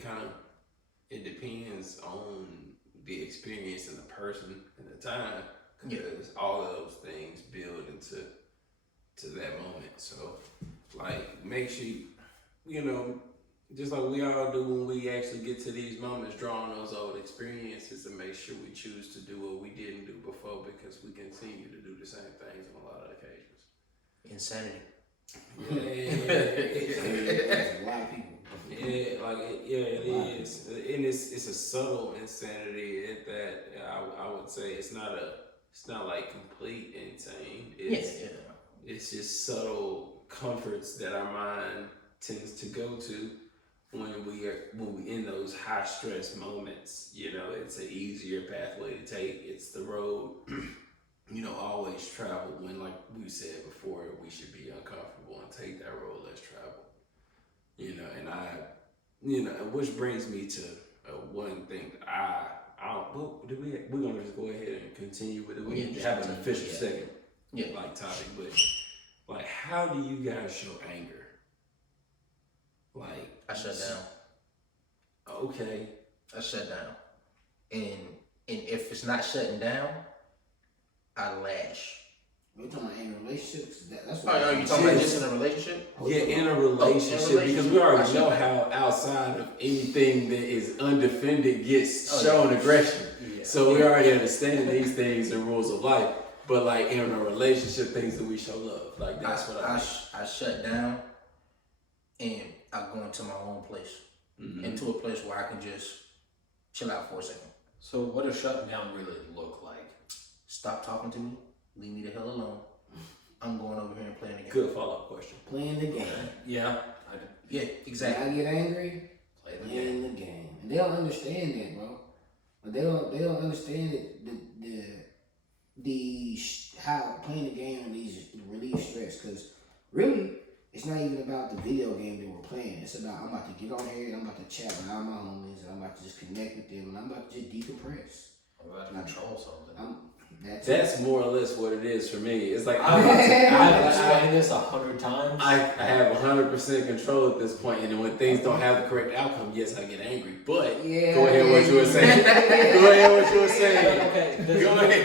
it depends on the experience and the person and the time, because all of those things build into that moment. So, like, make sure just like we all do when we actually get to these moments, drawing those old experiences, and make sure we choose to do what we didn't do before, because we continue to do the same things on a lot of occasions. Insanity. There's a lot of people. It is, and it's a subtle insanity that I would say it's not like complete insane. It's just subtle comforts that our mind tends to go to when we in those high stress moments. It's an easier pathway to take. It's the road always travel when, like we said before, we should be uncomfortable and take that road less traveled. And which brings me to one thing that we're gonna just go ahead and continue with it. We have an official second topic, but like, how do you guys show anger? Like, I shut down. Okay. I shut down. And if it's not shutting down, I lash. We're talking about in relationships. That's what. Are you talking about just in a relationship? Yeah, in a relationship, because we already know how outside of anything that is undefended gets shown aggression. Yeah. So we already understand these things and rules of life. But like in a relationship, things that we show love, like that's what I shut down, and I go into my own place, into a place where I can just chill out for a second. So what does shutting down really look like? Stop talking to me. Leave me the hell alone. I'm going over here and playing the game. Good follow-up question. Playing the game. Yeah. Yeah, exactly. When I get angry, playing the game. And they don't understand that, bro. But they don't understand it, how playing the game relieve stress. Because really, it's not even about the video game that we're playing. It's about, I'm about to get on here and I'm about to chat with all my homies, and I'm about to just connect with them, and I'm about to just decompress. I'm about to control something. That's more or less what it is for me. It's like I've explained this 100 times. I have 100% control at this point, and then when things don't have the correct outcome, yes, I get angry. But go ahead, what you were saying. Go ahead, what you were saying. Okay.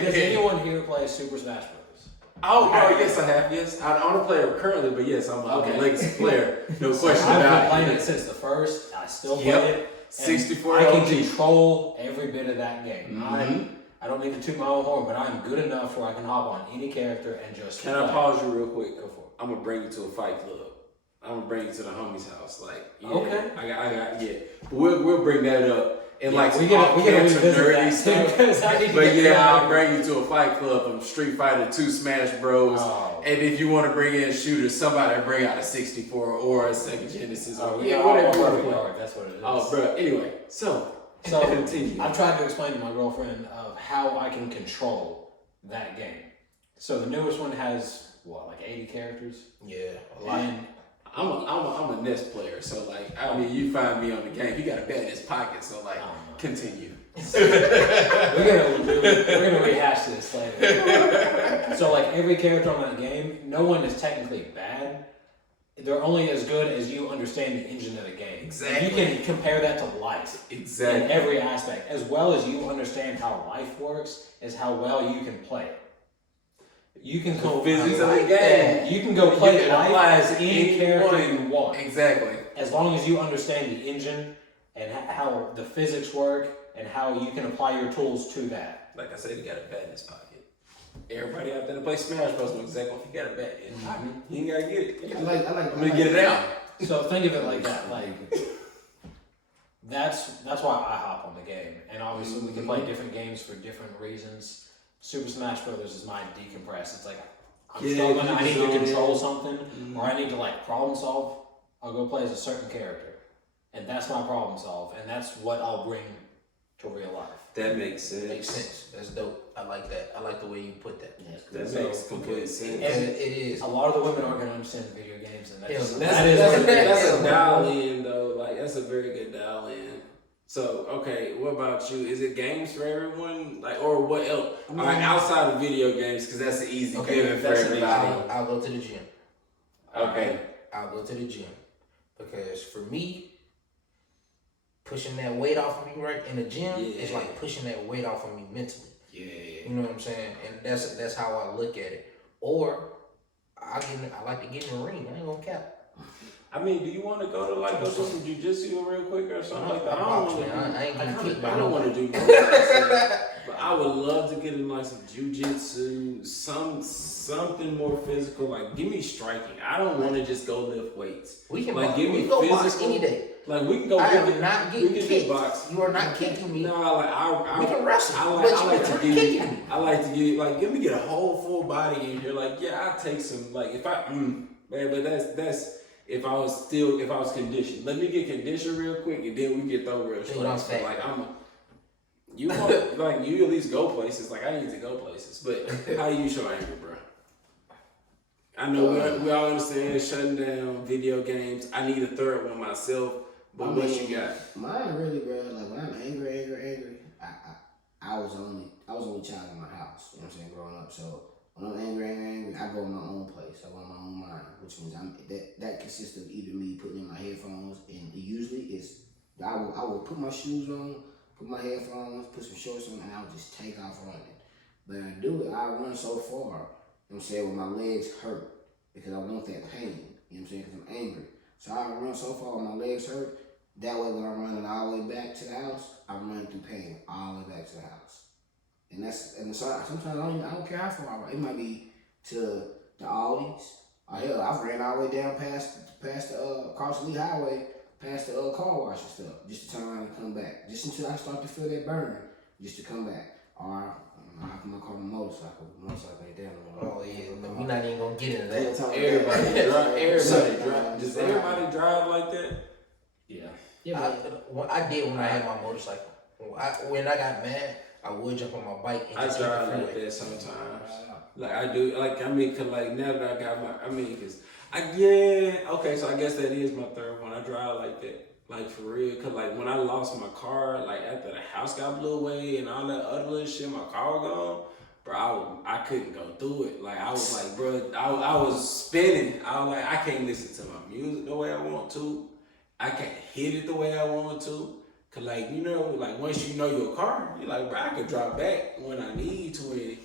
Does anyone here play Super Smash Bros? Oh, yes, I have. Yes, I don't play it currently, but yes, I'm a legacy player. No question about it. I've been playing it since the first. I still play it. 64. I can control every bit of that game. I don't need to toot my own horn, but I'm good enough where I can hop on any character and just Can I pause you real quick? Go for it. I'm gonna bring you to a fight club. I'm gonna bring you to the homie's house. Like, okay. I got. But we'll bring that up. And like we get nerdy stuff. But I'll bring you to a fight club from Street Fighter 2, Smash Bros. Oh. And if you want to bring in shooters, somebody bring out a 64 or a Sega Genesis or whatever you want to play. That's what it is. Oh, bro. Anyway, so continue. I've tried to explain to my girlfriend of how I can control that game. So the newest one has like 80 characters. Yeah, a lot. And I'm a NES player, so like you find me on the game. You got a bet in his pocket, so like continue. We're gonna rehash this later. So like every character on that game, no one is technically bad. They're only as good as you understand the engine of the game. Exactly. And you can compare that to life. Exactly. In every aspect, as well as you understand how life works, is how well you can play it. You can go physics of the game. You can go play life as any character you want. Exactly. As long as you understand the engine and how the physics work and how you can apply your tools to that. Like I said, he got a bat in his pocket. Everybody out there to play Smash Bros. Knows exactly if he got a bat in his pocket. You ain't gotta get it. I'm gonna get it out. So think of it like that. Like that's why I hop on the game, and obviously we can play different games for different reasons. Super Smash Brothers is my decompress. It's like I'm struggling. I need to control something, or I need to like problem solve. I'll go play as a certain character, and that's my problem solve, and that's what I'll bring to real life. That makes sense. Makes sense. That's dope. I like that. I like the way you put that. That makes complete sense. And it is. A lot of the women aren't going to understand video games, and that's that's a dial in though. Like that's a very good dial in. So okay, what about you? Is it games for everyone? Like or what else? All right, outside of video games, because that's the easy given for everybody. I'll go to the gym. Okay. I'll go to the gym because for me, pushing that weight off of me right in the gym is like pushing that weight off of me mentally. Yeah. You know what I'm saying? And that's how I look at it. Or I like to get in the ring. I ain't gonna cap. I mean, do you want to go to some jujitsu real quick or something like that? I don't want to do but I would love to get in like some jujitsu, something more physical. Like, give me striking. I don't want to just go lift weights. We can like, give me go box any day. Like we can go. I am not getting kicked. You are not kicking me. No, like we can wrestle. I like to get a whole full body in here. Like, yeah, I take some. Like, if I man, but that's if I was conditioned. Let me get conditioned real quick, and then we get throw real straight. Like you want, like you at least go places. Like I need to go places. But how do you show anger, bro? I know we all understand shutting down video games. I need a third one myself. But what you got? Mine really, bro. Like when I'm angry, I was only child in my house. You know what I'm saying? Growing up, so when I'm angry, I go in my own place. I go in my own mind, which means that consists of either me putting in my headphones, and usually it's I will put my shoes on, put my headphones, put some shorts on, and I'll just take off running. But I do it. I run so far. You know what I'm saying? When my legs hurt because I want that pain. You know what I'm saying? Because I'm angry. So I run so far when my legs hurt. That way, when I'm running all the way back to the house, I'm running through pain all the way back to the house. And sometimes I don't care how far I run. It might be to the Aldi's. Hell, I've ran all the way down past the across Lee Highway, past the car wash and stuff, just to turn around and come back, just until I start to feel that burn, just to come back. Or I can call a motorcycle ain't down the road. Oh yeah, we're not even gonna get into that. Everybody drive. Does everybody drive like that? Yeah. I did when I had my motorcycle. When I got mad, I would jump on my bike and I just drive like that sometimes. Like I do, like I mean, cause like now that I got okay, so I guess that is my third one. I drive like that, like for real. Cause like when I lost my car, like after the house got blew away and all that other little shit, my car was gone. Bro, I couldn't go through it. Like I was like, bro, I was spinning. I was like, I can't listen to my music the way I want to. I can't hit it the way I want to. Cause like, you know, like once you know your car, you're like, bro, I could drop back when I need to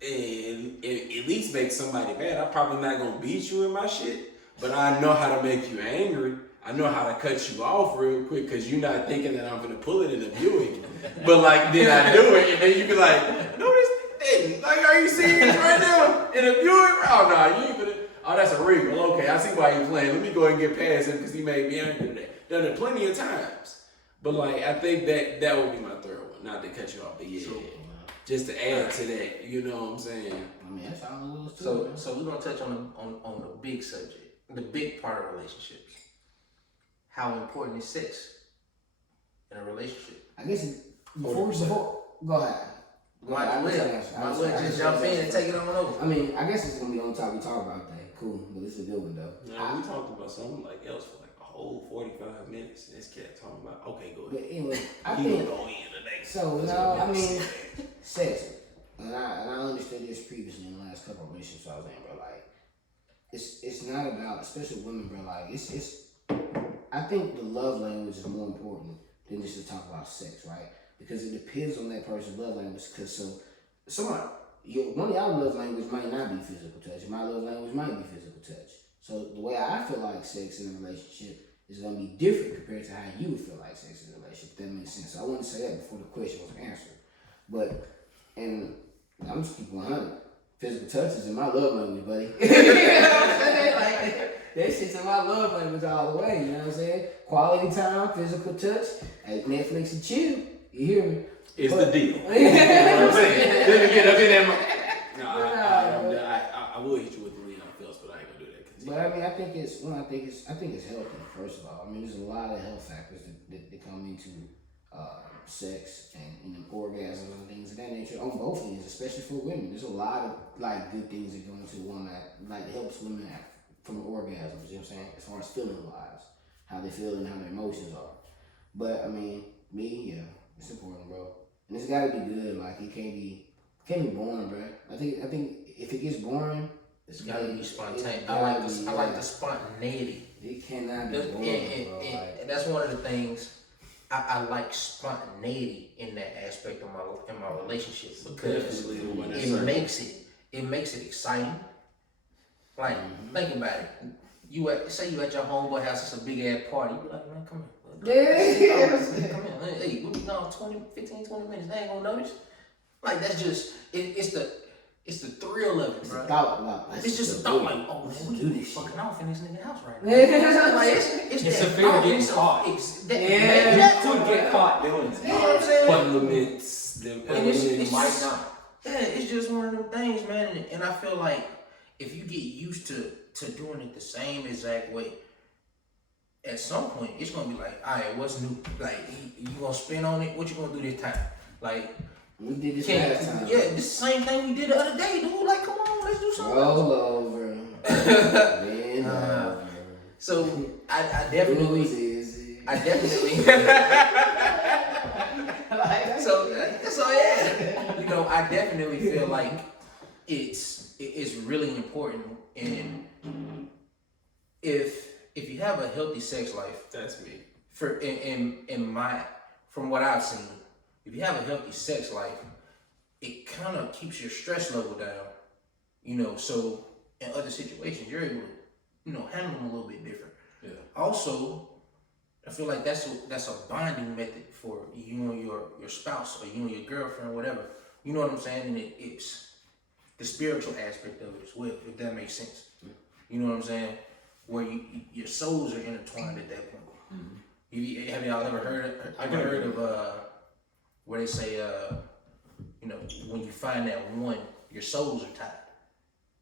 and at least make somebody mad. I'm probably not gonna beat you in my shit, but I know how to make you angry. I know how to cut you off real quick cause you're not thinking that I'm gonna pull it in a Buick. But like then I do it and then you be like, no, this didn't. Like, are you serious right now? In a Buick? Oh no, you ain't gonna. Oh, that's a Regal. Okay, I see why you're playing. Let me go ahead and get past him because he made me angry today. Done it plenty of times. But like, I think that would be my third one. Not to cut you off, but yeah. Just to add to that, you know what I'm saying? I mean, that's all it was too. So we're gonna touch on the big subject, the big part of relationships. How important is sex in a relationship? I guess before go ahead. Might as well just jump in and take it on over. I mean, I guess it's gonna be on top. We talk about that. Cool, but this is a good one though. Yeah, we talked about something like else for like a whole 45 minutes. This cat talking about. Okay, go ahead. But anyway, I he think gonna go in today. so. No, I mean, sex, and I understood this previously in the last couple of relationships I was in, bro. Like, it's not about, especially women, bro. Like, it's. I think the love language is more important than just to talk about sex, right? Because it depends on that person's love language. Because one of y'all love language might not be physical touch. My love language might be physical touch. So the way I feel like sex in a relationship is going to be different compared to how you would feel like sex in a relationship. If that makes sense. So I want to say that before the question was answered. But And I'm just keep 100. Physical touch is in my love language, buddy. You know what I'm saying? Like, that shit's in my love language all the way. You know what I'm saying? Quality time, physical touch, at Netflix and chill. You hear me? It's the deal. You know what I'm saying? Let me get up in that. I will hit you with the Leon Phelps, but I ain't gonna do that. But I mean, I think it's healthy. First of all, I mean, there's a lot of health factors that come into sex and orgasms and things of that nature on both ends, especially for women. There's a lot of like good things that go into one that like helps women from orgasms. You know what I'm saying? As far as feeling wise, how they feel and how their emotions are. But I mean, yeah, it's important, bro. And it's gotta be good. Like it can't be boring, bro. I think if it gets boring, It's gotta be spontaneous. I like the spontaneity. It cannot be boring, bro. And that's one of the things I like spontaneity in that aspect of my relationship because it makes it exciting. Like think about it. You at your homeboy house, it's a big ass party. You be like, man, come here. Come here. Hey, we'll be gone 15-20 minutes. They ain't gonna notice. Like that's just it's the thrill of it, bro. It's just a thought, like, oh man, we can be fucking off in this nigga house right now. Like it's a fear of getting caught. To get caught doing it. You know what I'm saying? But limits It might not. Yeah, it's just one of them things, man. And I feel like if you get used to doing it the same exact way, at some point it's gonna be like, all right, what's new? Like, you gonna spin on it? What you gonna do this time? Like, we did this last time. Yeah, this the same thing we did the other day, dude. Like, come on, let's do something. Roll over. Man, so I definitely. So yeah, you know, I definitely feel like it's really important, and if you have a healthy sex life, that's me. From what I've seen, if you have a healthy sex life, it kind of keeps your stress level down, you know. So in other situations, you're able to, you know, handle them a little bit different. Yeah. Also, I feel like that's a bonding method for you and your spouse, or you and your girlfriend, or whatever. You know what I'm saying? And it's the spiritual aspect of it as well, if that makes sense. You know what I'm saying? Where your souls are intertwined at that point. Mm-hmm. Have y'all ever heard of where they say, you know, when you find that one, your souls are tied.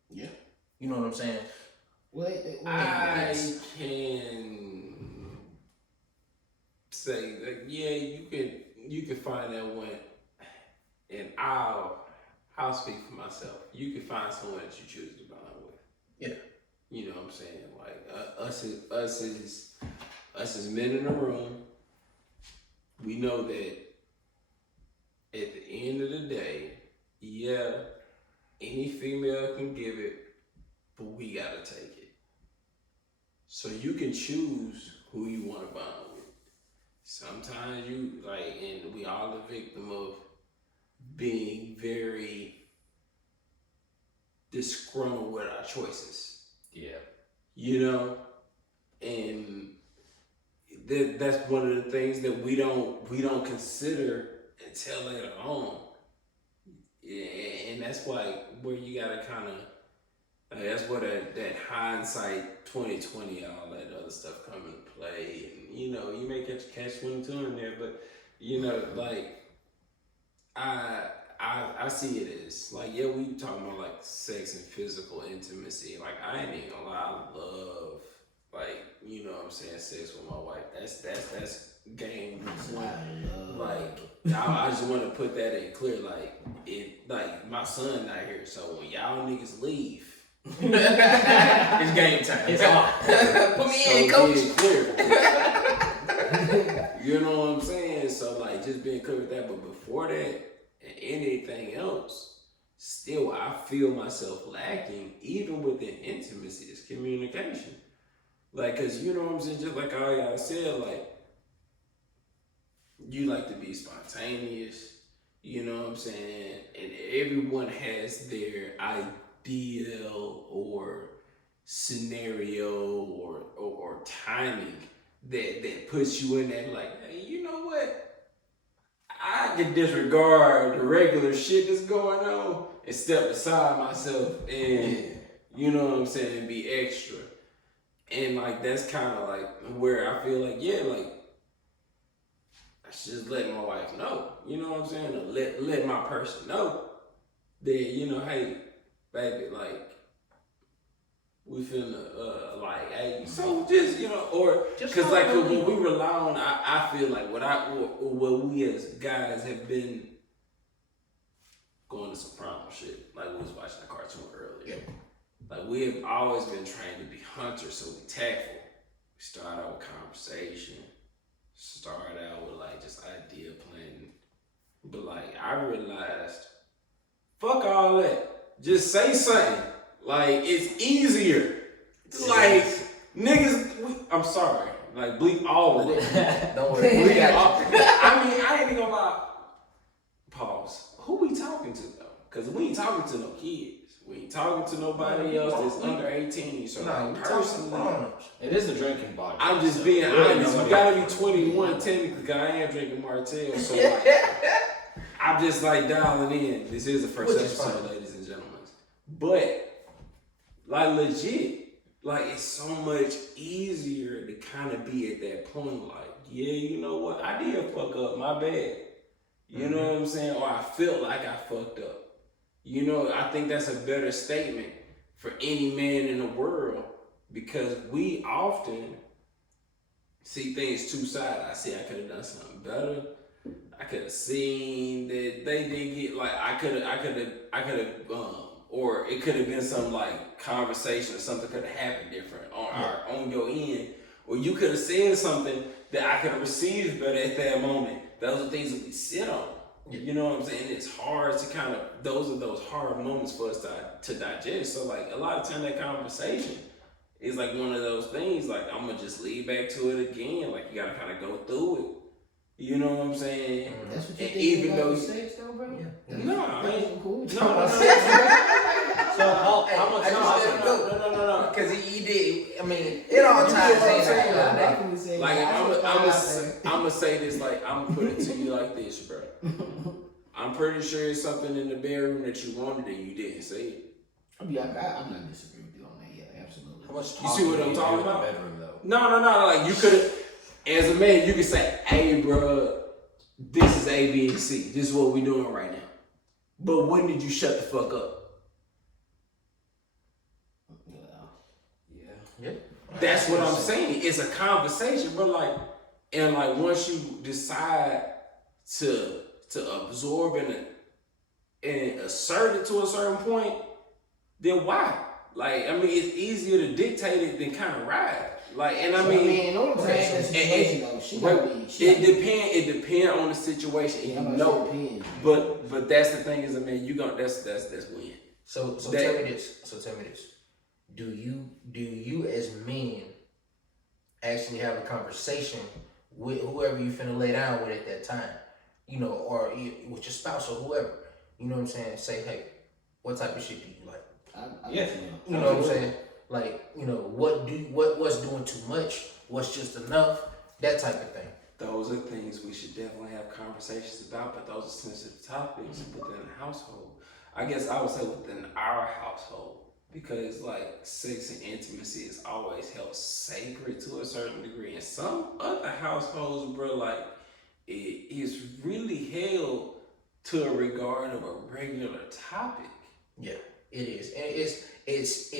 Yeah. You know what I'm saying? I can say that, yeah, you can find that one, and I'll speak for myself. You can find someone that you choose to bond with. Yeah. You know what I'm saying? Like us as men in the room, we know that at the end of the day, yeah, any female can give it, but we gotta take it. So you can choose who you want to bond with. Sometimes you like, and we all the victim of being very disgruntled with our choices. Yeah. You know, and that's one of the things that we don't consider until later on. Yeah, and that's why where you gotta kind of. That's where that hindsight 2020, all that other stuff come into play, and you know you may catch 22 in there, but you know, like I see it as like, yeah, we talking about like sex and physical intimacy. Like I ain't even gonna lie, I love, like, you know what I'm saying, sex with my wife. That's game one. Like I just want to put that in clear. Like my son not here, so when y'all niggas leave. It's game time. It's on. Put me in, coach. Being clear. You know what I'm saying? So like just being clear with that. But before that and anything else, still I feel myself lacking, even within intimacy, is communication. Like, cause you know what I'm saying? Just like all y'all said, like you like to be spontaneous. You know what I'm saying? And everyone has their ideal or scenario or timing that puts you in that, like, hey, you know what? I can disregard the regular shit that's going on and step aside myself and you know what I'm saying, and be extra. And like that's kind of like where I feel like like I should just let my wife know, you know what I'm saying, or let my person know that hey, baby, like we finna like hey, so just or because like when we rely on, I feel like what we as guys have been going to Soprano shit, like we was watching the cartoon earlier. Like we have always been trained to be hunters, so we tactful. We start out with conversation, start out with like just idea planning. But like I realized, fuck all that. Just say something. Like it's easier. Like niggas, I'm sorry. Like bleep all of it. Don't worry. Bleep all. I mean, I ain't even gonna lie. Pause. Who we talking to though? Cause we ain't talking to no kids. We ain't talking to nobody else that's under 18. So like personally, it is a drinking body. I'm just being honest. You gotta be 21 technically, cause I am drinking Martell. So like, I'm just like dialing in. This is the first episode, ladies and gentlemen. But like legit, like it's so much easier to kind of be at that point. Like, yeah, you know what? I did fuck up. My bad. You know what I'm saying? Or I felt like I fucked up. You know, I think that's a better statement for any man in the world because we often see things two-sided. I see I could have done something better. I could have seen that they didn't get like I could have or it could have been some like conversation or something could have happened different on your end, or you could have said something that I could have received better at that moment. Those are things that we sit on. You know what I'm saying? It's hard to kind of, those are those hard moments for us to digest. So like a lot of time that conversation is like one of those things, like I'm gonna just lead back to it again. Like you gotta kind of go through it. You know what I'm saying? That's what you think even about though sex though, bro? Yeah. No, I ain't cool. So No. Because he did. I mean, it all ties in. Like I'm gonna say this. Like I'm gonna put it to you like this, bro. I'm pretty sure it's something in the bedroom that you wanted and you didn't say it. I'm not disagreeing with you on that. Yeah, absolutely. How much You see what I'm talking about? Bedroom, though? No. Like you could have, as a man, you could say, "Hey, bro, this is A, B, and C. This is what we doing right now." But when did you shut the fuck up? Yeah. That's what I'm saying. It's a conversation, but like, and like once you decide to absorb and assert it to a certain point, then why? Like, I mean, it's easier to dictate it than kind of ride. Like, and I mean, in order to have that situation though, it depend on the situation, and you know. But that's the thing is, I mean, that's when. So tell me this. Do you as men actually have a conversation with whoever you finna lay down with at that time? You know, or with your spouse or whoever. You know what I'm saying? Say, hey, what type of shit do you like? Yes. You know what I'm saying? Like, you know, what's doing too much? What's just enough? That type of thing. Those are things we should definitely have conversations about, but those are sensitive topics within the household. I guess I would say within our household, because like sex and intimacy is always held sacred to a certain degree. In some other households, bro, like it is really held to a regard of a regular topic. Yeah, it is. And it's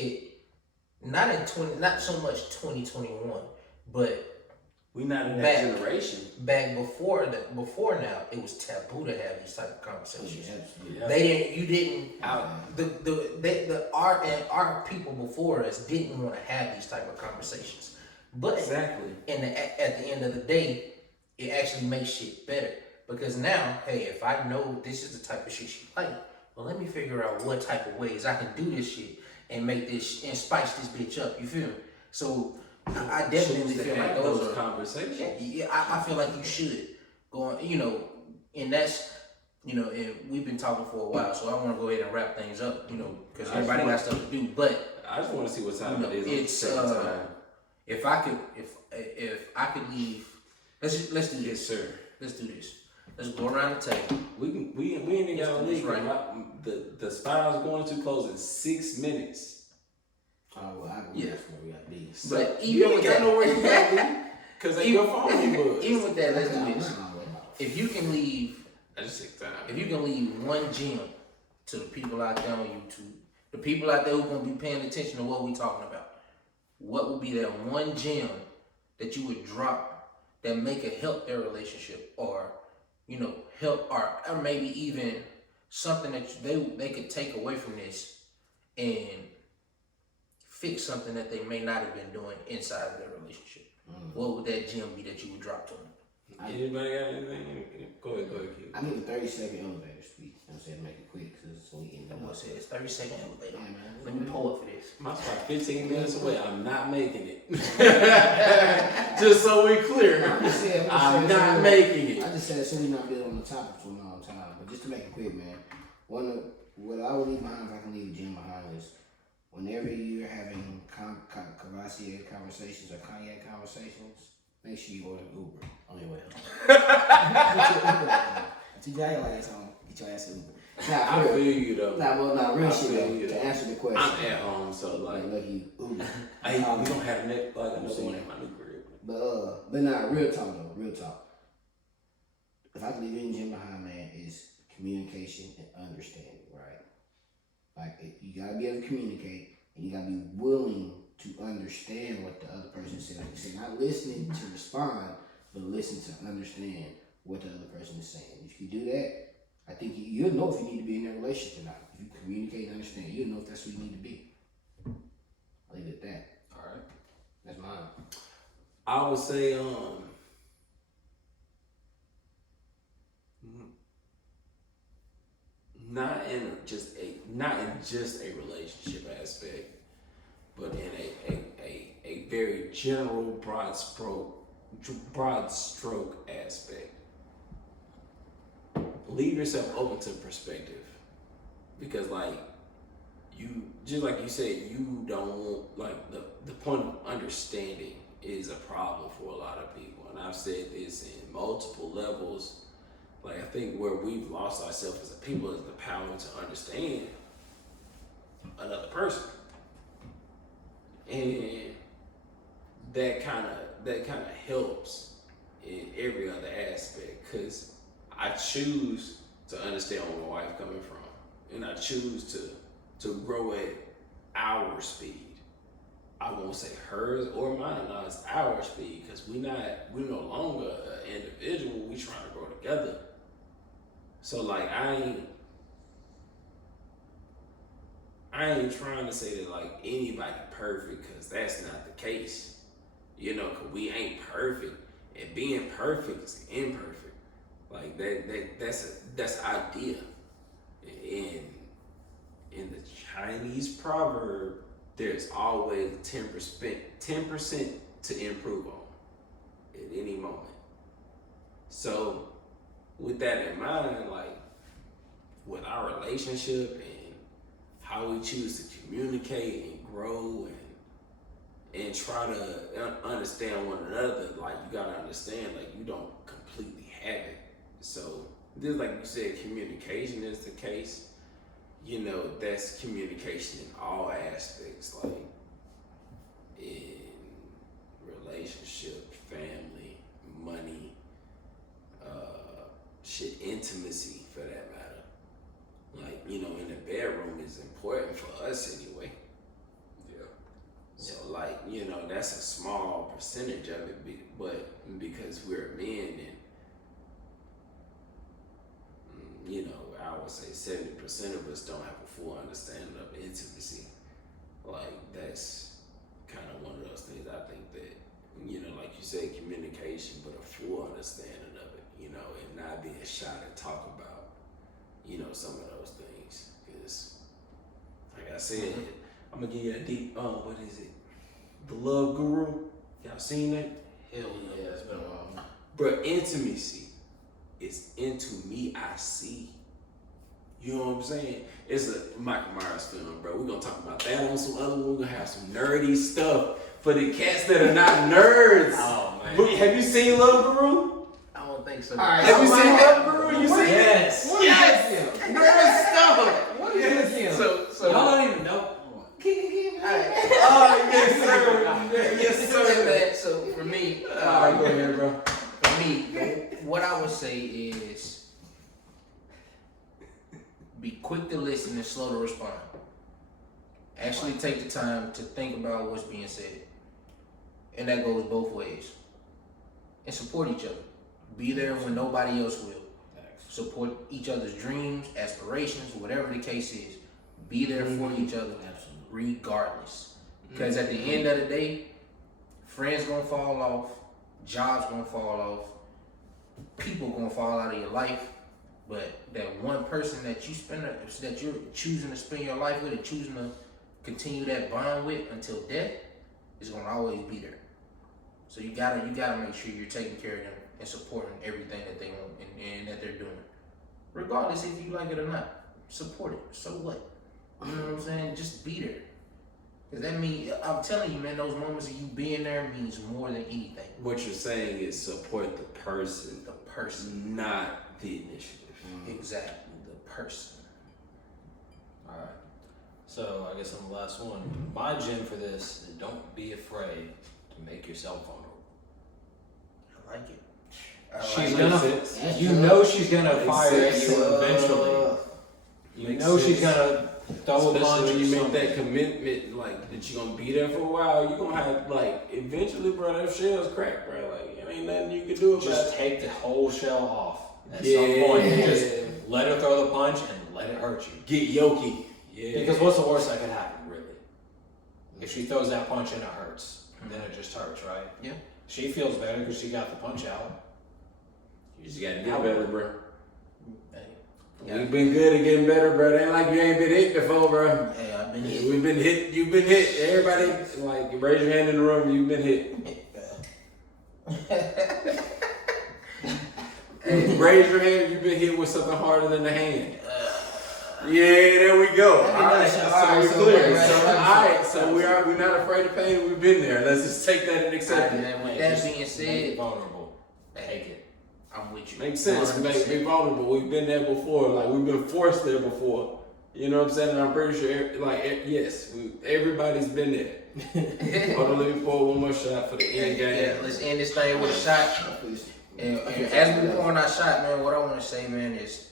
not so much 2021, but we not in that generation. Back before now, it was taboo to have these type of conversations. Yeah. You didn't. Our people before us didn't want to have these type of conversations. But exactly. At the end of the day, it actually makes shit better because now, hey, if I know this is the type of shit she like, well, let me figure out what type of ways I can do this shit and make this and spice this bitch up. You feel me? So. I definitely feel like those are conversations. Yeah, I feel like you should go on, you know, and that's, you know, and we've been talking for a while, so I want to go ahead and wrap things up, you know, because everybody got stuff to do. But I just want to see what time it is. It's if I could leave, let's do this. Yes, sir. Let's do this. Let's go around the table. We ain't even got to leave. Right. The spot I was going to close in 6 minutes. Oh, well, I go that's where we got to be. But you even ain't with got that, nowhere you got to be. Because your phone ain't buzzed. even with that, let's do Nah, this. nah, nah. If you can leave, I just take time. if you can leave one gem to the people out there on YouTube, the people out there who gonna be paying attention to what we talking about, what would be that one gem that you would drop that make it help their relationship, or help, or maybe even something that they could take away from this and fix something that they may not have been doing inside of their relationship? What would that gem be that you would drop to them? Anybody got anything? Go ahead, kid. I need a 30-second elevator speech. I'm saying make it quick so we can. That boy said it's 30-second elevator. Yeah, man. Let me pull up for this. My spot 15 minutes away. I'm not making it. Just so we're clear. I'm not making it. I just said so we not build on the topic for a long time. But just to make it quick, man. What I would leave behind, if I can leave a gem behind, is whenever you're having conversations or cognac conversations, make sure you order an Uber on your way home. You got your ass home. Get your ass an Uber. Nah, I feel you though. Real shit though. To answer the question, I'm at home, so like, lucky Uber. we don't have another one in my new crib. But nah, real talk though. Real talk. If I can leave any gem behind, man, is communication and understanding, right? Like you gotta be able to communicate, and you gotta be willing to understand what the other person says. Like you say, not listening to respond, but listen to understand what the other person is saying. If you do that, I think you'll know if you need to be in a relationship or not. If you communicate and understand, you'll know if that's who you need to be. I'll leave it at that. All right. That's mine. I would say, not in just a relationship aspect, but in a very general broad stroke aspect. Leave yourself open to perspective, because just like you said, you don't like the point of understanding is a problem for a lot of people, and I've said this in multiple levels. Like, I think where we've lost ourselves as a people is the power to understand another person, and that kind of helps in every other aspect, because I choose to understand where my wife coming from, and I choose to grow at our speed. I won't say hers or mine. No, it's our speed, because we're no longer an individual. We trying to grow together. So like I ain't trying to say that like anybody perfect, because that's not the case. Because we ain't perfect, and being perfect is imperfect. Like that's an idea. In the Chinese proverb, there's always 10% to improve on at any moment. So with that in mind, like with our relationship and how we choose to communicate and grow and try to understand one another, like you gotta understand, like you don't completely have it. So just like you said, communication is the case. That's communication in all aspects, like in relationship, family, money, intimacy for that matter. Like, in the bedroom is important for us anyway. Yeah. So like, that's a small percentage of it, but because we're men, and I would say 70% of us don't have a full understanding of intimacy. Like, that's kind of one of those things. I think that, like you said, communication, but a full understanding of it, and not being shy to talk about, some of those things. Because, like I said, I'm going to give you a deep, what is it? The Love Guru. Y'all seen that? Hell yeah, it's been a while. Bro, intimacy is into me, I see. You know what I'm saying? It's a Michael Myers film, bro. We're gonna talk about that on some other one. We're gonna have some nerdy stuff for the cats that are not nerds. Oh man. Have you seen Love Guru? I don't think so. All right, Have you so seen my- that, bro? You seen it? Yes. What is this? What is this? So Y'all don't even know. Oh, yes, sir. Yes, so, sir. man, so for me, All right, go ahead, bro. for me, what I would say is be quick to listen and slow to respond. Actually take the time to think about what's being said. And that goes both ways. And support each other. Be there when nobody else will. Support each other's dreams, aspirations, whatever the case is. Be there for each other regardless. Because at the end of the day, friends gonna fall off, jobs gonna fall off, people gonna fall out of your life. But that one person that you're choosing to spend your life with and choosing to continue that bond with until death is gonna always be there. So you gotta make sure you're taking care of them and supporting everything that they want and that they're doing. Regardless if you like it or not. Support it. So what? You know what I'm saying? Just be there. Cause that means, I'm telling you, man, those moments of you being there means more than anything. What you're saying is support the person, The person. not the initiative. Exactly. The person. Alright. So I guess I'm the last one. My gem for this is don't be afraid to make yourself vulnerable. I like it. She's Makes gonna, sense. you know she's gonna Makes fire at sense. you eventually. You Makes know she's sense. gonna throw a punch Especially when or you make something. that commitment, like that you're gonna be there for a while, you're gonna have like eventually, bro. That shell's cracked, bro. Like it ain't nothing you can do about Just it. take the whole shell off at Yeah. some point. And just let her throw the punch and let it hurt you. Get yoki. Yeah. Because what's the worst that could happen, really? If she throws that punch and it hurts, then it just hurts, right? Yeah. She feels better because she got the punch out. You just gotta get better, bro. Hey, We've been good at getting better, bro. It ain't like you ain't been hit before, bro. hey, I've been hit. We've been hit. You've been hit. Everybody, like, raise your hand in the room. You've been hit. Raise your hand if you've been hit with something harder than the hand. Yeah, there we go. All right, so we're clear. So we're not afraid of pain. We've been there. Let's just take that and accept it. Man, with Hey, that just being make said, it vulnerable. Take it. I'm with you. Makes sense. 100%. Be vulnerable. We've been there before. Like we've been forced there before. You know what I'm saying? And I'm pretty sure, like, yes, everybody's been there. Hold on, let me pour one more shot for the end game. Yeah, let's end this thing with a shot. And as we pouring our shot, man, what I want to say, man, is,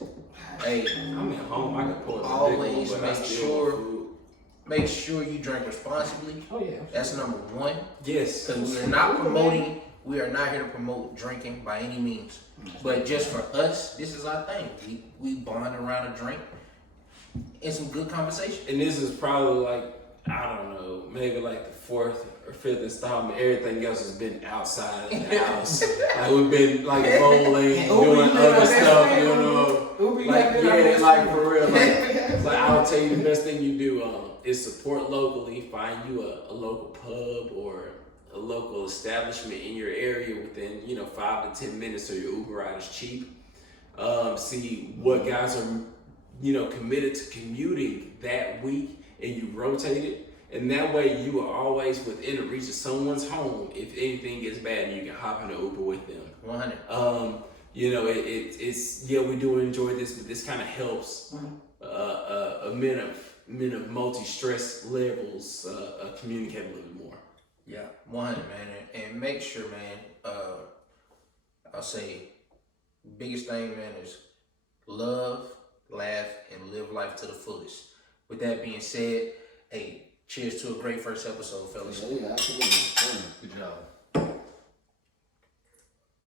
hey, I'm at home. I can pour the always big one, but I make still sure- want food. make sure you drink responsibly. Oh yeah. That's number one. Yes. Because we are not promoting, we are not here to promote drinking by any means. But just for us, this is our thing. We bond around a drink and some good conversation. And this is probably like, I don't know, maybe like the fourth or fifth installment. Everything else has been outside of the house. Like we've been like bowling, doing other stuff, you know. Like yeah, like for real. Like I'll tell you the best thing you do is support locally. Find you a local pub or a local establishment in your area within 5 to 10 minutes, so your Uber ride is cheap. See what guys are committed to commuting that week, and you rotate it. And that way you are always within the reach of someone's home if anything gets bad and you can hop in an Uber with them. 100. It's we do enjoy this, but this kind of helps men of multi-stress levels communicate a little bit more. Yeah, 100, man. And make sure, man, I'll say, biggest thing, man, is love, laugh, and live life to the fullest. With that being said, hey, cheers to a great first episode, fellas. Yeah, absolutely. Good job.